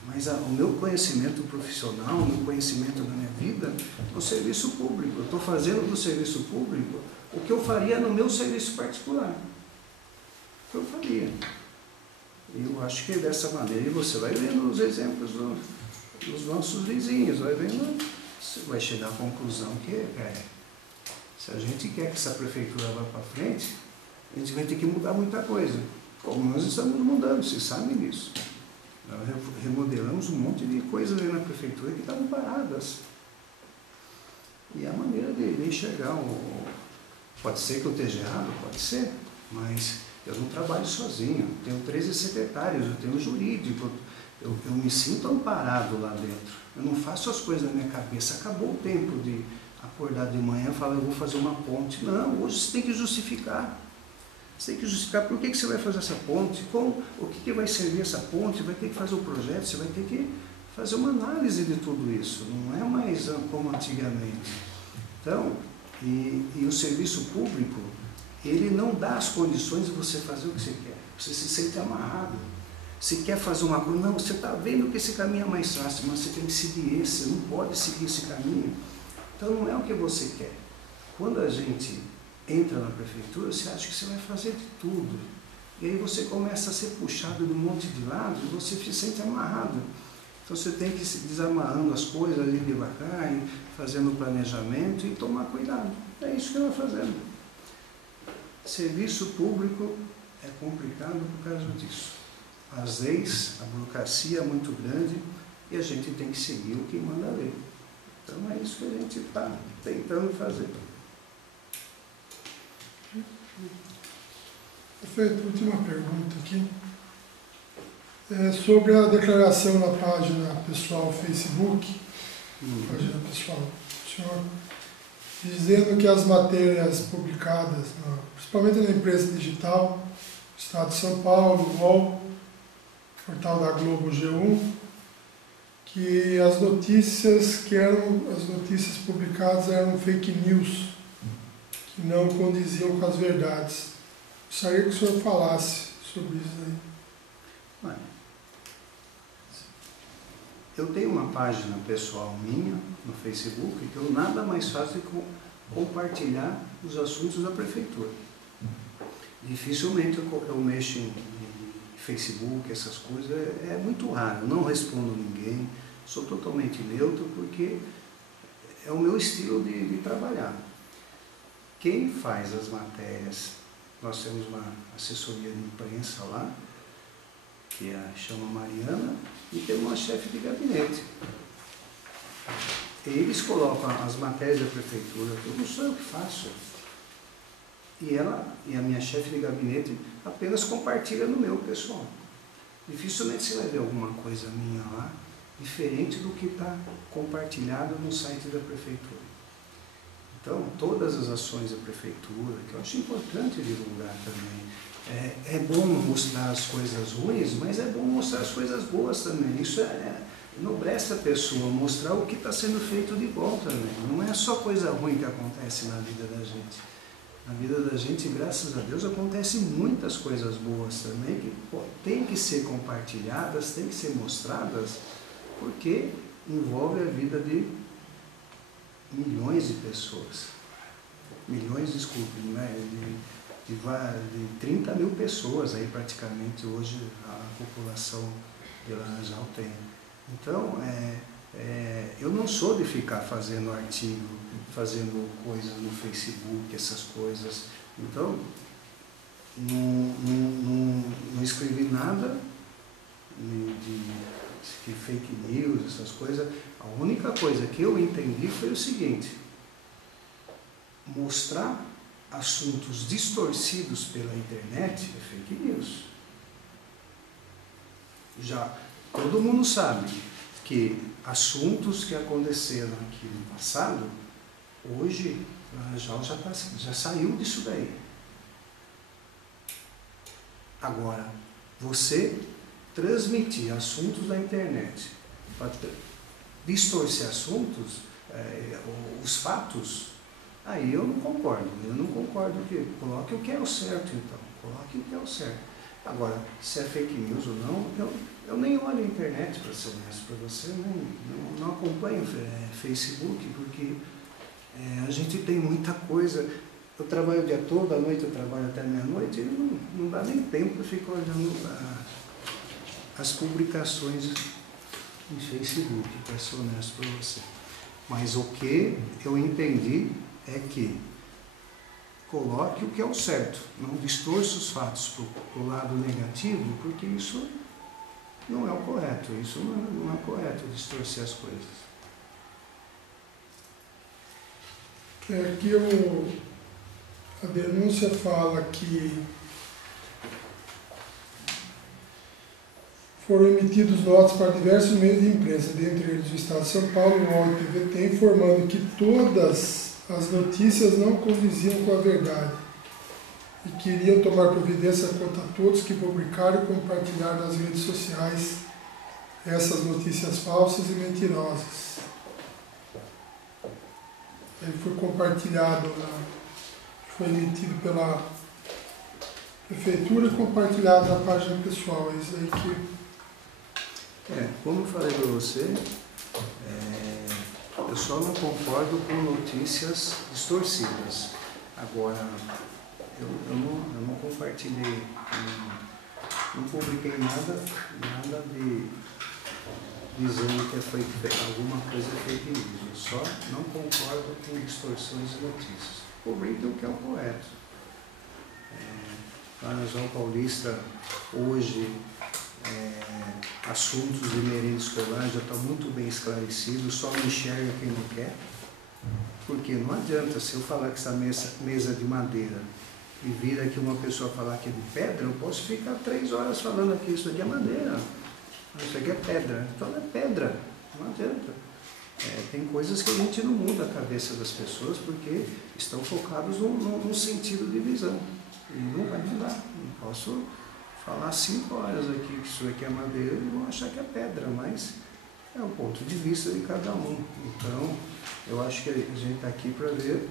mas o meu conhecimento profissional, o meu conhecimento da minha vida, no serviço público. Eu estou fazendo do serviço público o que eu faria no meu serviço particular. O que eu faria. E eu acho que dessa maneira você vai vendo os exemplos dos nossos vizinhos, você vai chegar à conclusão que se a gente quer que essa prefeitura vá para frente, a gente vai ter que mudar muita coisa. Como nós estamos mudando, vocês sabem disso. Nós remodelamos um monte de coisas aí na prefeitura que estavam paradas. E a maneira de enxergar, pode ser que eu esteja errado, pode ser, mas eu não trabalho sozinho, eu tenho 13 secretários, eu tenho jurídico, eu me sinto amparado lá dentro. Eu não faço as coisas na minha cabeça, acabou o tempo de acordar de manhã e falar, eu vou fazer uma ponte. Não, hoje você tem que justificar. Você tem que justificar por que você vai fazer essa ponte, o que vai servir essa ponte, vai ter que fazer o projeto, você vai ter que fazer uma análise de tudo isso, não é mais como antigamente. Então, e o serviço público, ele não dá as condições de você fazer o que você quer, você se sente amarrado. Se quer fazer uma coisa, não, você está vendo que esse caminho é mais fácil, mas você tem que seguir esse, você não pode seguir esse caminho. Então não é o que você quer. Quando a gente entra na prefeitura, você acha que você vai fazer de tudo. E aí você começa a ser puxado de um monte de lado e você se sente amarrado. Então você tem que ir desamarrando as coisas ali devagar, fazendo o planejamento e tomar cuidado. É isso que eu estou fazendo. Serviço público é complicado por causa disso. As leis, a burocracia é muito grande e a gente tem que seguir o que manda a lei. Então é isso que a gente está tentando fazer. Perfeito. Última pergunta aqui. Sobre a declaração na página pessoal Facebook, página pessoal do senhor, dizendo que as matérias publicadas, principalmente na imprensa digital, Estado de São Paulo, UOL, Portal da Globo, G1, que as notícias publicadas eram fake news, que não condiziam com as verdades. Gostaria que o senhor falasse sobre isso aí. Olha, eu tenho uma página pessoal minha no Facebook que eu nada mais faço do que compartilhar os assuntos da prefeitura. Dificilmente eu mexo em Facebook, essas coisas, é muito raro. Eu não respondo ninguém, sou totalmente neutro porque é o meu estilo de trabalhar. Quem faz as matérias, nós temos uma assessoria de imprensa lá, que chama Mariana, e tem uma chefe de gabinete. Eles colocam as matérias da prefeitura, eu não sou eu que faço. E a minha chefe de gabinete apenas compartilha no meu pessoal. Dificilmente você vai ver alguma coisa minha lá, diferente do que está compartilhado no site da prefeitura. Então, todas as ações da prefeitura, que eu acho importante divulgar também. É bom mostrar as coisas ruins, mas é bom mostrar as coisas boas também. Isso enobrece a pessoa, mostrar o que está sendo feito de bom também. Não é só coisa ruim que acontece na vida da gente. Na vida da gente, graças a Deus, acontecem muitas coisas boas também, que tem que ser compartilhadas, tem que ser mostradas, porque envolve a vida de milhões de pessoas. Milhões, desculpe, né? De 30 mil pessoas aí praticamente hoje a população de Laranjal tem. Então, eu não sou de ficar fazendo artigo, fazendo coisas no Facebook, essas coisas. Então, não escrevi nada de fake news, essas coisas. A única coisa que eu entendi foi o seguinte: mostrar assuntos distorcidos pela internet é fake news. Já todo mundo sabe que assuntos que aconteceram aqui no passado, hoje já saiu disso daí. Agora, você transmitir assuntos da internet, para distorcer assuntos, os fatos, aí eu não concordo. Eu não concordo que coloque o que é o certo, então. Coloque o que é o certo. Agora, se é fake news ou não, eu nem olho a internet, para ser honesto para você, não acompanho Facebook, porque a gente tem muita coisa. Eu trabalho o dia todo, à noite eu trabalho até meia-noite, e não dá nem tempo para ficar olhando as publicações em Facebook, para ser honesto para você. Mas o que eu entendi é que coloque o que é o certo, não distorça os fatos para o lado negativo, porque isso não é o correto, isso não é correto, distorcer as coisas. Aqui a denúncia fala que foram emitidos notas para diversos meios de imprensa, dentre eles o Estado de São Paulo, o UOL e o TVT, informando que todas as notícias não condiziam com a verdade e que iriam tomar providência contra todos que publicaram e compartilhar nas redes sociais essas notícias falsas e mentirosas. Ele foi compartilhado, foi emitido pela prefeitura e compartilhado na página pessoal. É isso aí que... Como eu falei para você, eu só não concordo com notícias distorcidas. Agora, eu não compartilhei, não publiquei nada de dizendo que foi alguma coisa fake news. Eu só não concordo com distorções de notícias. Publique o que é o correto. Lá na João Paulista, hoje, assuntos de merenda escolar já estão muito bem esclarecidos, só não enxerga quem não quer. Porque não adianta, se eu falar que essa mesa de madeira e vir aqui uma pessoa falar que é de pedra, eu posso ficar 3 horas falando aqui, isso aqui é madeira, isso aqui é pedra. Então é pedra, não adianta. Tem coisas que a gente não muda a cabeça das pessoas porque estão focados num sentido de visão. E não vai mudar. Não posso falar 5 horas aqui que isso aqui é madeira e vão achar que é pedra, mas é o ponto de vista de cada um. Então, eu acho que a gente está aqui para ver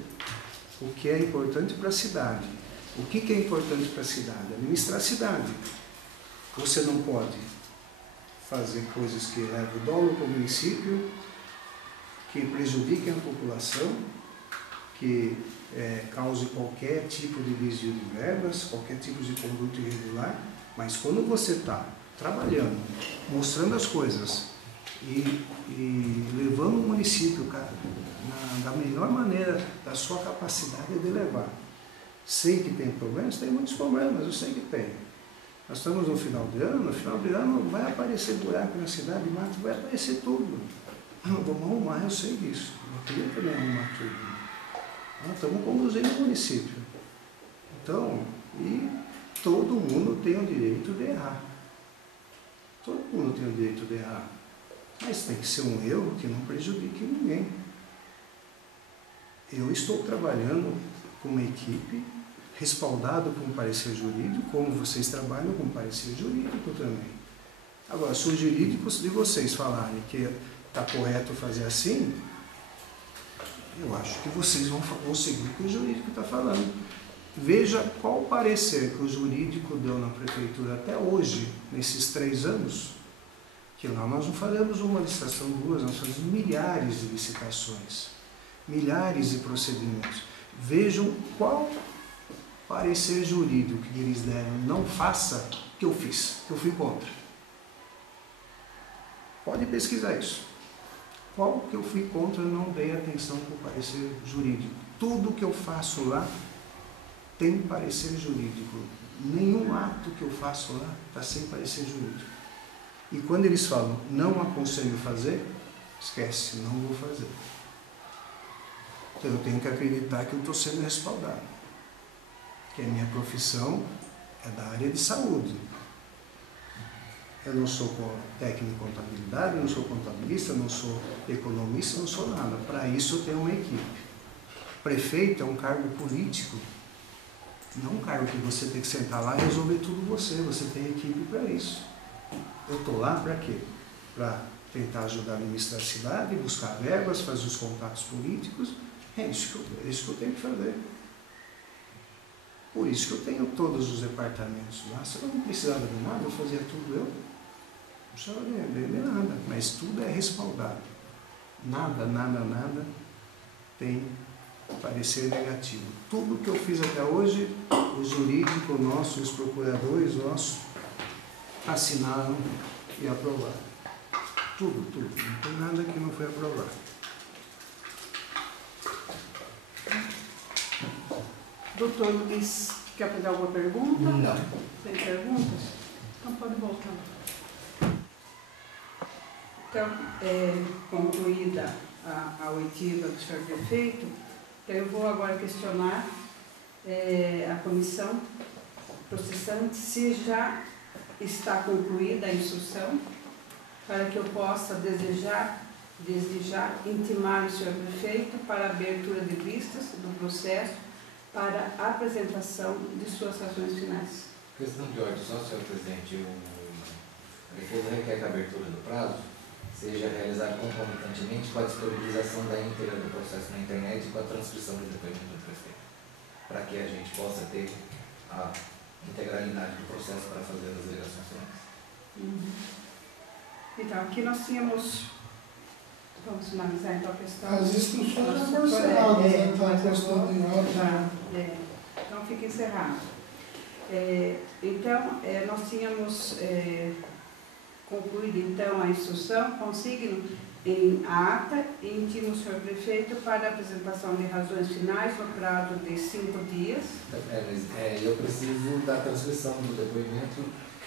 o que é importante para a cidade. O que é importante para a cidade? Administrar a cidade. Você não pode fazer coisas que levam dolo para o município, que prejudiquem a população, que cause qualquer tipo de desvio de verbas, qualquer tipo de conduta irregular, mas quando você está trabalhando, mostrando as coisas e levando o município, cara, da melhor maneira, da sua capacidade de levar. Sei que tem problemas, tem muitos problemas, eu sei que tem. Nós estamos no final de ano vai aparecer buraco na cidade, mato, vai aparecer tudo. Vamos arrumar, eu sei disso. Eu queria também arrumar tudo. Nós estamos conduzindo o município. Então, e todo mundo tem o direito de errar. Todo mundo tem o direito de errar. Mas tem que ser um erro que não prejudique ninguém. Eu estou trabalhando com uma equipe respaldado com um parecer jurídico, como vocês trabalham com um parecer jurídico também. Agora, se os jurídicos de vocês falarem que está correto fazer assim, eu acho que vocês vão seguir o que o jurídico está falando. Veja qual parecer que o jurídico deu na prefeitura até hoje, nesses 3 anos, que lá nós não fazemos uma licitação, 2, nós fazemos milhares de licitações, milhares de procedimentos. Vejam qual parecer jurídico que eles deram, não faça, que eu fiz, que eu fui contra. Pode pesquisar isso. Qual que eu fui contra, não dei atenção para o parecer jurídico. Tudo que eu faço lá tem parecer jurídico. Nenhum ato que eu faço lá está sem parecer jurídico. E quando eles falam, não aconselho fazer, esquece, não vou fazer. Então eu tenho que acreditar que eu estou sendo respaldado. Que a minha profissão é da área de saúde. Eu não sou técnico em contabilidade, eu não sou contabilista, eu não sou economista, eu não sou nada. Para isso eu tenho uma equipe. Prefeito é um cargo político, não um cargo que você tem que sentar lá e resolver tudo você. Você tem equipe para isso. Eu estou lá para quê? Para tentar ajudar a administrar a cidade, buscar verbas, fazer os contatos políticos. É isso que eu tenho que fazer. Por isso que eu tenho todos os departamentos lá. Se eu não precisava de nada, eu fazia tudo eu. Não precisava de nada, mas tudo é respaldado. Nada tem parecer negativo. Tudo que eu fiz até hoje, o jurídico nosso, os procuradores nossos, assinaram e aprovaram. Tudo. Não tem nada que não foi aprovado. Doutor Luiz, quer fazer alguma pergunta? Não. Tem perguntas? Então pode voltar. Então, concluída a oitiva do senhor prefeito, então eu vou agora questionar a comissão processante se já está concluída a instrução para que eu possa desde já intimar o senhor prefeito para a abertura de vistas do processo para a apresentação de suas razões finais. Questão de ordem só, senhor presidente. A defesa requer que a abertura do prazo seja realizada concomitantemente com a disponibilização da íntegra do processo na internet e com a transcrição do depoimento do prefeito, para que a gente possa ter a integralidade do processo para fazer as alegações finais. Então, aqui nós tínhamos, vamos finalizar então a questão. As instruções já foram encerradas, né? Está mas postando em ato. Então fica encerrado. Então, nós tínhamos concluído então a instrução, consigno em ata e intimo o senhor prefeito para a apresentação de razões finais no prazo de 5 dias. Mas eu preciso da transcrição do depoimento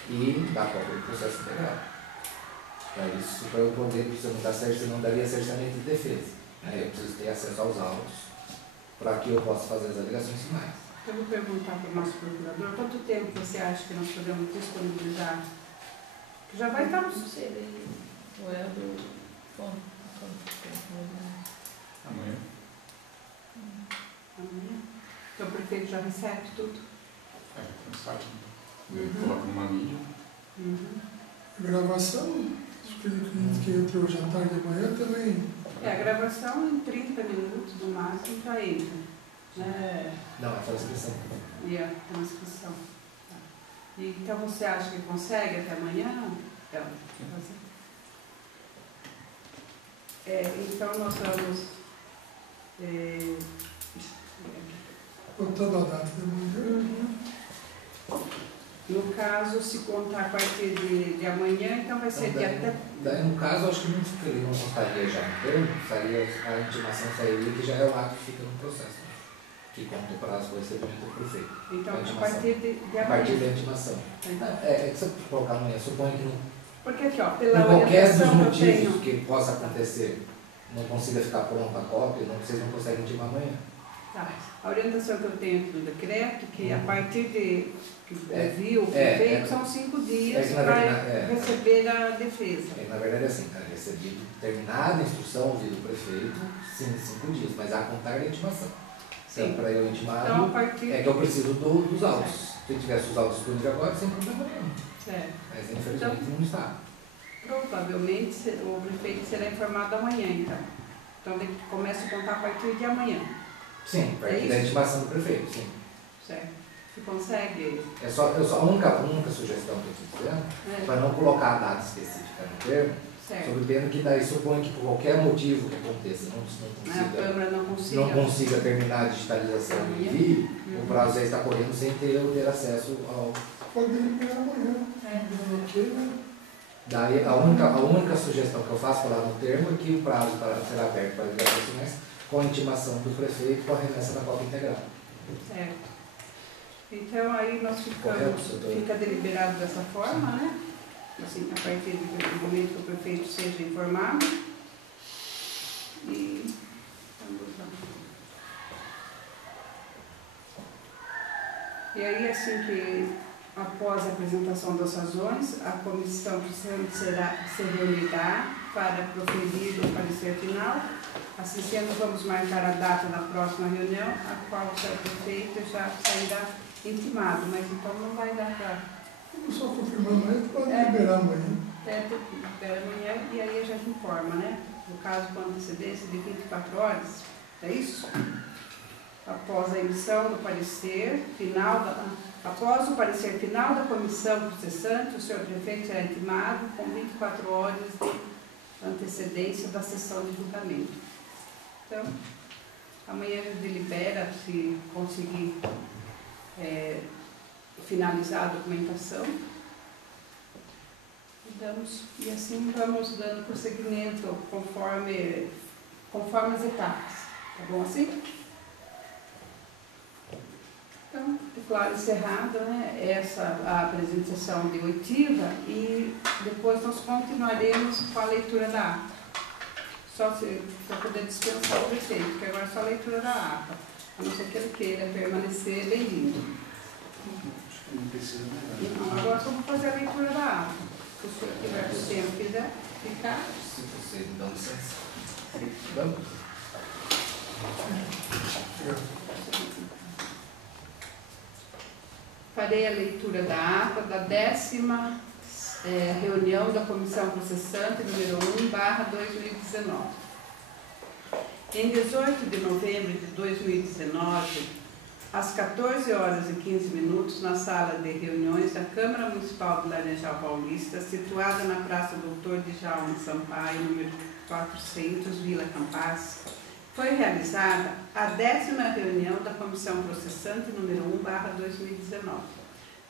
e da cópia do processo integral. Para isso, para eu poder, se eu não dar certo, não daria cerceamento de defesa. Eu preciso ter acesso aos autos para que eu possa fazer as alegações finais. Eu vou perguntar para o nosso procurador, quanto tempo você acha que nós podemos disponibilizar? Que já vai estar... Não sei, o Eldo... Amanhã. Amanhã? Então o prefeito já recebe tudo? Cansado. Coloca numa mídia. Gravação, acho que entre hoje à tarde e amanhã também. A gravação em 30 minutos no máximo já entra. Não, a transcrição. E a transcrição. Tá. E, então você acha que consegue até amanhã? Então nós vamos... Botando a data de amanhã. No caso, se contar a partir de amanhã, então vai ser dia até... No caso, acho que não constaria já no termo, a intimação sairia, que já é o ato que fica no processo, né? Que conta o prazo para o recebimento do prefeito. Então, a partir de amanhã. A partir da intimação. Então, Se eu colocar amanhã, suponho que não. Porque aqui, ó, pela Por qualquer dos orientação que eu motivos tenho... que possa acontecer, não consiga ficar pronta a cópia, vocês não conseguem intimar amanhã. Tá. A orientação que eu tenho do decreto, que a partir de que viu o prefeito, são 5 dias para receber a defesa. Na verdade é assim, recebido, terminada a instrução, ouvido o prefeito, sim, 5 dias, mas a contar da intimação. Então, para eu intimar, então, a partir... é que eu preciso dos autos. Se eu tivesse os autos disponíveis agora, sem problema nenhum. Mas infelizmente então, não está. Provavelmente o prefeito será informado amanhã, então. Então ele começa a contar a partir de amanhã. Sim, a partir da intimação do prefeito, sim. Certo. Você consegue? A única sugestão que eu estou dizendo, para não colocar a data específica no termo, sob pena que daí supõe que por qualquer motivo que aconteça, a Câmara não consiga terminar a digitalização do envio, o prazo já está correndo sem eu ter acesso ao... Pode deliberar amanhã. Daí a única sugestão que eu faço lá no termo é que o prazo será aberto para alegações com a intimação do prefeito com a remessa da cópia integral. Certo. Então aí nós fica deliberado dessa forma, né? Assim, a partir do momento que o prefeito seja informado. E aí assim que após a apresentação das razões, a comissão será se reunirá para proferir o parecer final. Assim sendo, vamos marcar a data da próxima reunião, a qual o senhor prefeito já sairá intimado, mas então não vai dar para... Só confirmando, mas pode liberar amanhã. Libera amanhã e aí a gente informa, né? No caso, com antecedência de 24 horas, é isso? Após a emissão do parecer final, após o parecer final da comissão processante, o senhor prefeito será intimado com 24 horas de antecedência da sessão de julgamento. Então, amanhã a gente delibera se conseguir finalizar a documentação e assim vamos dando prosseguimento conforme as etapas. Tá bom assim? Então, declaro encerrada, né, a apresentação de oitiva e depois nós continuaremos com a leitura da ata. Só para poder dispensar o prefeito, porque agora é só a leitura da ata, a não ser que ele queira permanecer lendo. Acho que não precisa mais. Não, agora vamos fazer a leitura da ata. Se o senhor tiver o tempo, quiser ficar. Se vocês me dão licença. Vamos? farei a leitura da ata da 10ª reunião da Comissão Processante número 1/2019. Em 18 de novembro de 2019, às 14h15, na sala de reuniões da Câmara Municipal de Laranjal Paulista, situada na Praça Doutor Djalma Sampaio, número 400, Vila Campaz, foi realizada a 10ª reunião da Comissão Processante número 1/2019,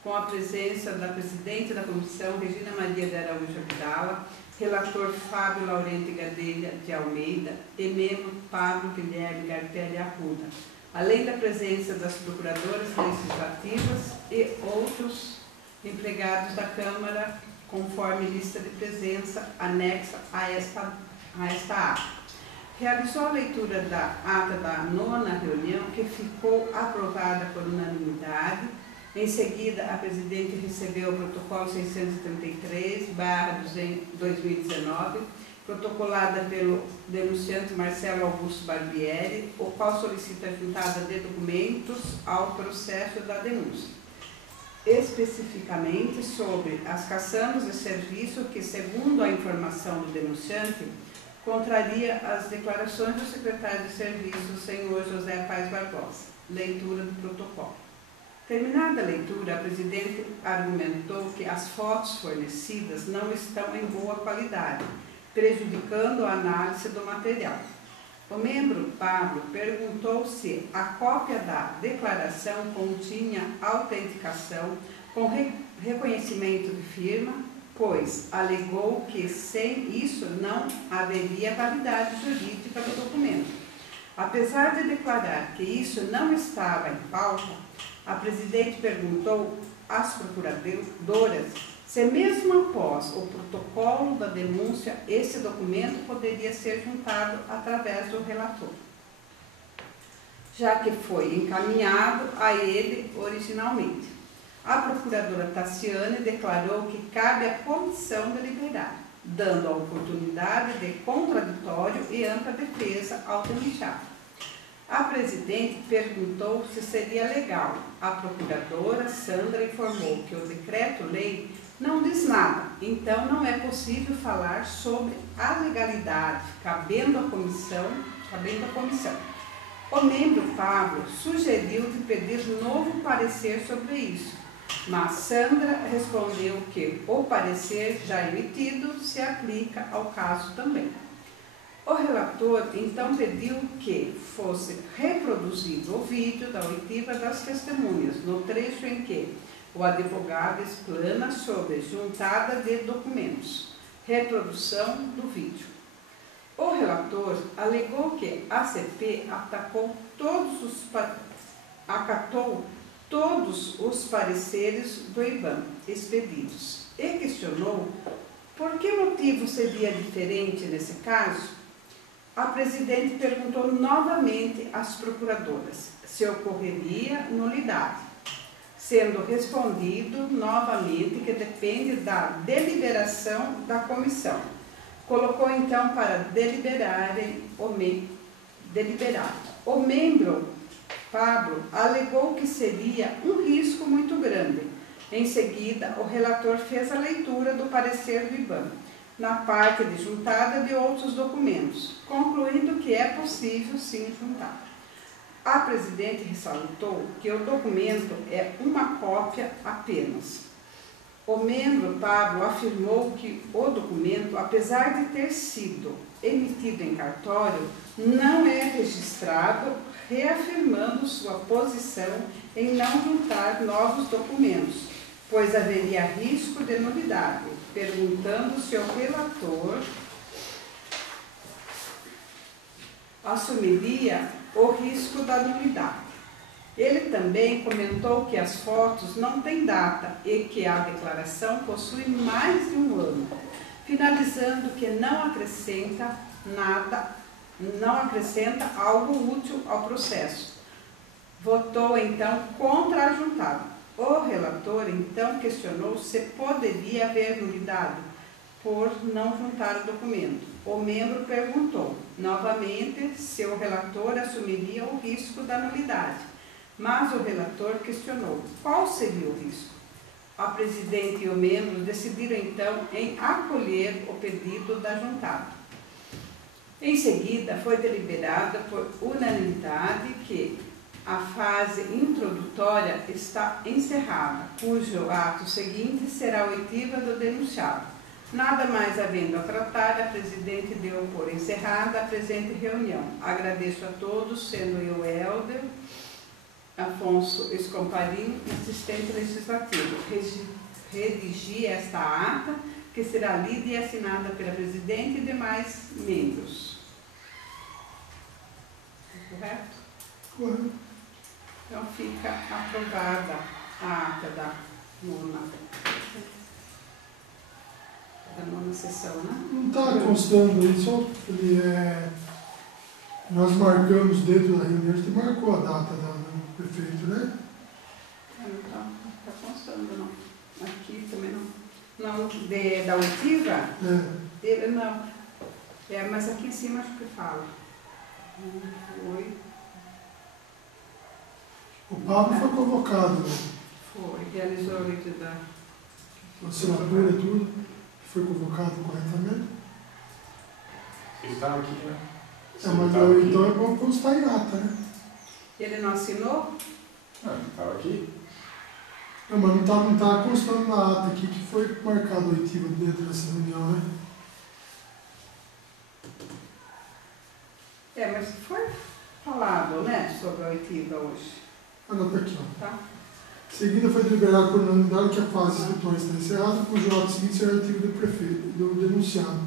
com a presença da presidente da comissão, Regina Maria de Araújo Abdala, relator Fábio Laurente Gadelha de Almeida e membro Pablo Guilherme Garpelli Arruda, além da presença das procuradoras legislativas e outros empregados da Câmara, conforme lista de presença anexa a esta ata. Realizou a leitura da ata da 9ª reunião, que ficou aprovada por unanimidade. Em seguida, a presidente recebeu o protocolo 633/2019, protocolada pelo denunciante Marcelo Augusto Barbieri, o qual solicita a juntada de documentos ao processo da denúncia, especificamente sobre as caçambas de serviço que, segundo a informação do denunciante, contraria as declarações do secretário de Serviço, senhor José Paes Barbosa. Leitura do protocolo. Terminada a leitura, a presidente argumentou que as fotos fornecidas não estão em boa qualidade, prejudicando a análise do material. O membro Pablo perguntou se a cópia da declaração continha autenticação com reconhecimento de firma, pois alegou que sem isso não haveria validade jurídica do documento. Apesar de declarar que isso não estava em pauta, a presidente perguntou às procuradoras se mesmo após o protocolo da denúncia, esse documento poderia ser juntado através do relator, já que foi encaminhado a ele originalmente. A procuradora Tassiane declarou que cabe à comissão deliberar, dando a oportunidade de contraditório e ampla defesa ao denunciado. A presidente perguntou se seria legal. A procuradora Sandra informou que o decreto-lei não diz nada, então não é possível falar sobre a legalidade, cabendo à comissão. O membro Pablo sugeriu de pedir novo parecer sobre isso, mas Sandra respondeu que o parecer já emitido se aplica ao caso também. O relator então pediu que fosse reproduzido o vídeo da oitiva das testemunhas, no trecho em que o advogado explana sobre juntada de documentos. Reprodução do vídeo. O relator alegou que a CP acatou todos os pareceres do IBAM expedidos e questionou por que motivo seria diferente nesse caso. A presidente perguntou novamente às procuradoras se ocorreria nulidade, sendo respondido novamente que depende da deliberação da comissão. Colocou então para deliberar. O membro Pablo alegou que seria um risco muito grande. Em seguida, o relator fez a leitura do parecer do IBAM, na parte de juntada de outros documentos, concluindo que é possível sim juntar. A presidente ressaltou que o documento é uma cópia apenas. O membro Pablo afirmou que o documento, apesar de ter sido emitido em cartório, não é registrado, reafirmando sua posição em não juntar novos documentos, pois haveria risco de nulidade, perguntando se o relator assumiria o risco da nulidade. Ele também comentou que as fotos não têm data e que a declaração possui mais de um ano, finalizando que não acrescenta algo útil ao processo. Votou então contra a juntada. O relator então questionou se poderia haver nulidade por não juntar o documento. O membro perguntou novamente se o relator assumiria o risco da nulidade, mas o relator questionou qual seria o risco. A presidente e o membro decidiram então em acolher o pedido da juntada. Em seguida, foi deliberada por unanimidade que a fase introdutória está encerrada, cujo ato seguinte será a oitiva do denunciado. Nada mais havendo a tratar, a presidente deu por encerrada a presente reunião. Agradeço a todos, sendo eu Helder Afonso Escomparim, assistente legislativo. Redigi esta ata, que será lida e assinada pela presidente e demais membros. Correto? Correto. Então fica aprovada a ata da nona sessão, né? Não está constando aí, só ele nós marcamos dentro da reunião, a gente marcou a data do prefeito, né? Não está constando, não. Aqui também não. Não, da oitiva? Dele não. Mas aqui em cima acho que fala. Foi. O Pablo foi convocado, né? Foi, realizou a oitiva da assinatura e tudo, foi convocado corretamente. Ele estava aqui, né? Mas então é bom constar em ata, né? Ele não assinou? Não, ele estava aqui. Não, mas não está constando na ata aqui que foi marcado a oitiva dentro dessa reunião, né? Mas foi falado, né, sobre a oitiva hoje. Anota aqui, ó. Tá? Em seguida, foi deliberado por unanimidade que a fase instrutória está encerrada, cujo ato seguinte será o oitiva do prefeito, do denunciado.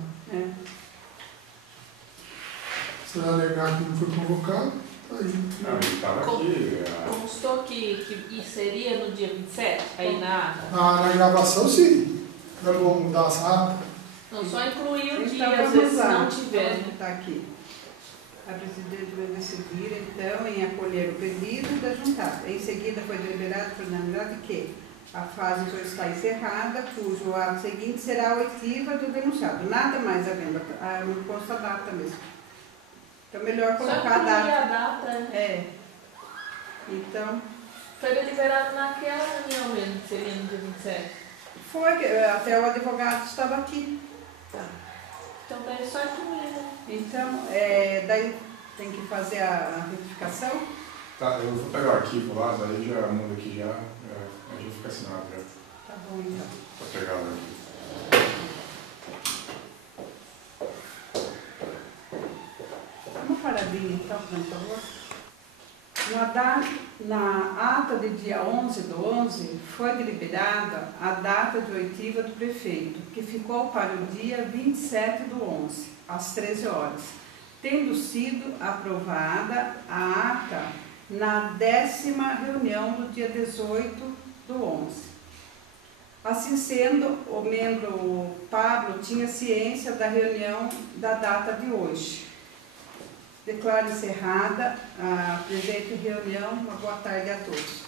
Será alegar que não foi convocado, tá aí. Não, ele estava aqui. Constou que seria no dia 27, aí na ata? Na gravação, sim. Não é bom mudar as atas. Não, só incluir o Então, dia, às vezes vamos lá. não tiver. Vamos botar aqui. A presidente vai decidir, então, em acolher o pedido da juntada. Em seguida, foi deliberado por unanimidade que a fase já está encerrada, cujo ato seguinte será a oitiva do denunciado. Nada mais havendo, não consta a data mesmo. Então, melhor colocar só a data. a data, né? Então, foi deliberado naquela reunião mesmo, que seria no dia 27. foi, até o advogado estava aqui. Tá. Então, daí só incluir, né? Então, daí tem que fazer a retificação. Tá, eu vou pegar o arquivo lá, daí já muda aqui já, a gente fica assinado já. Tá bom, então. Vou pegar o arquivo. Uma paradinha, então, por favor. Na ata de dia 11/11, foi deliberada a data de oitiva do prefeito, que ficou para o dia 27/11, às 13 horas, tendo sido aprovada a ata na 10ª reunião do dia 18/11. Assim sendo, o membro Pablo tinha ciência da reunião da data de hoje. Declaro encerrada a presente reunião. Uma boa tarde a todos.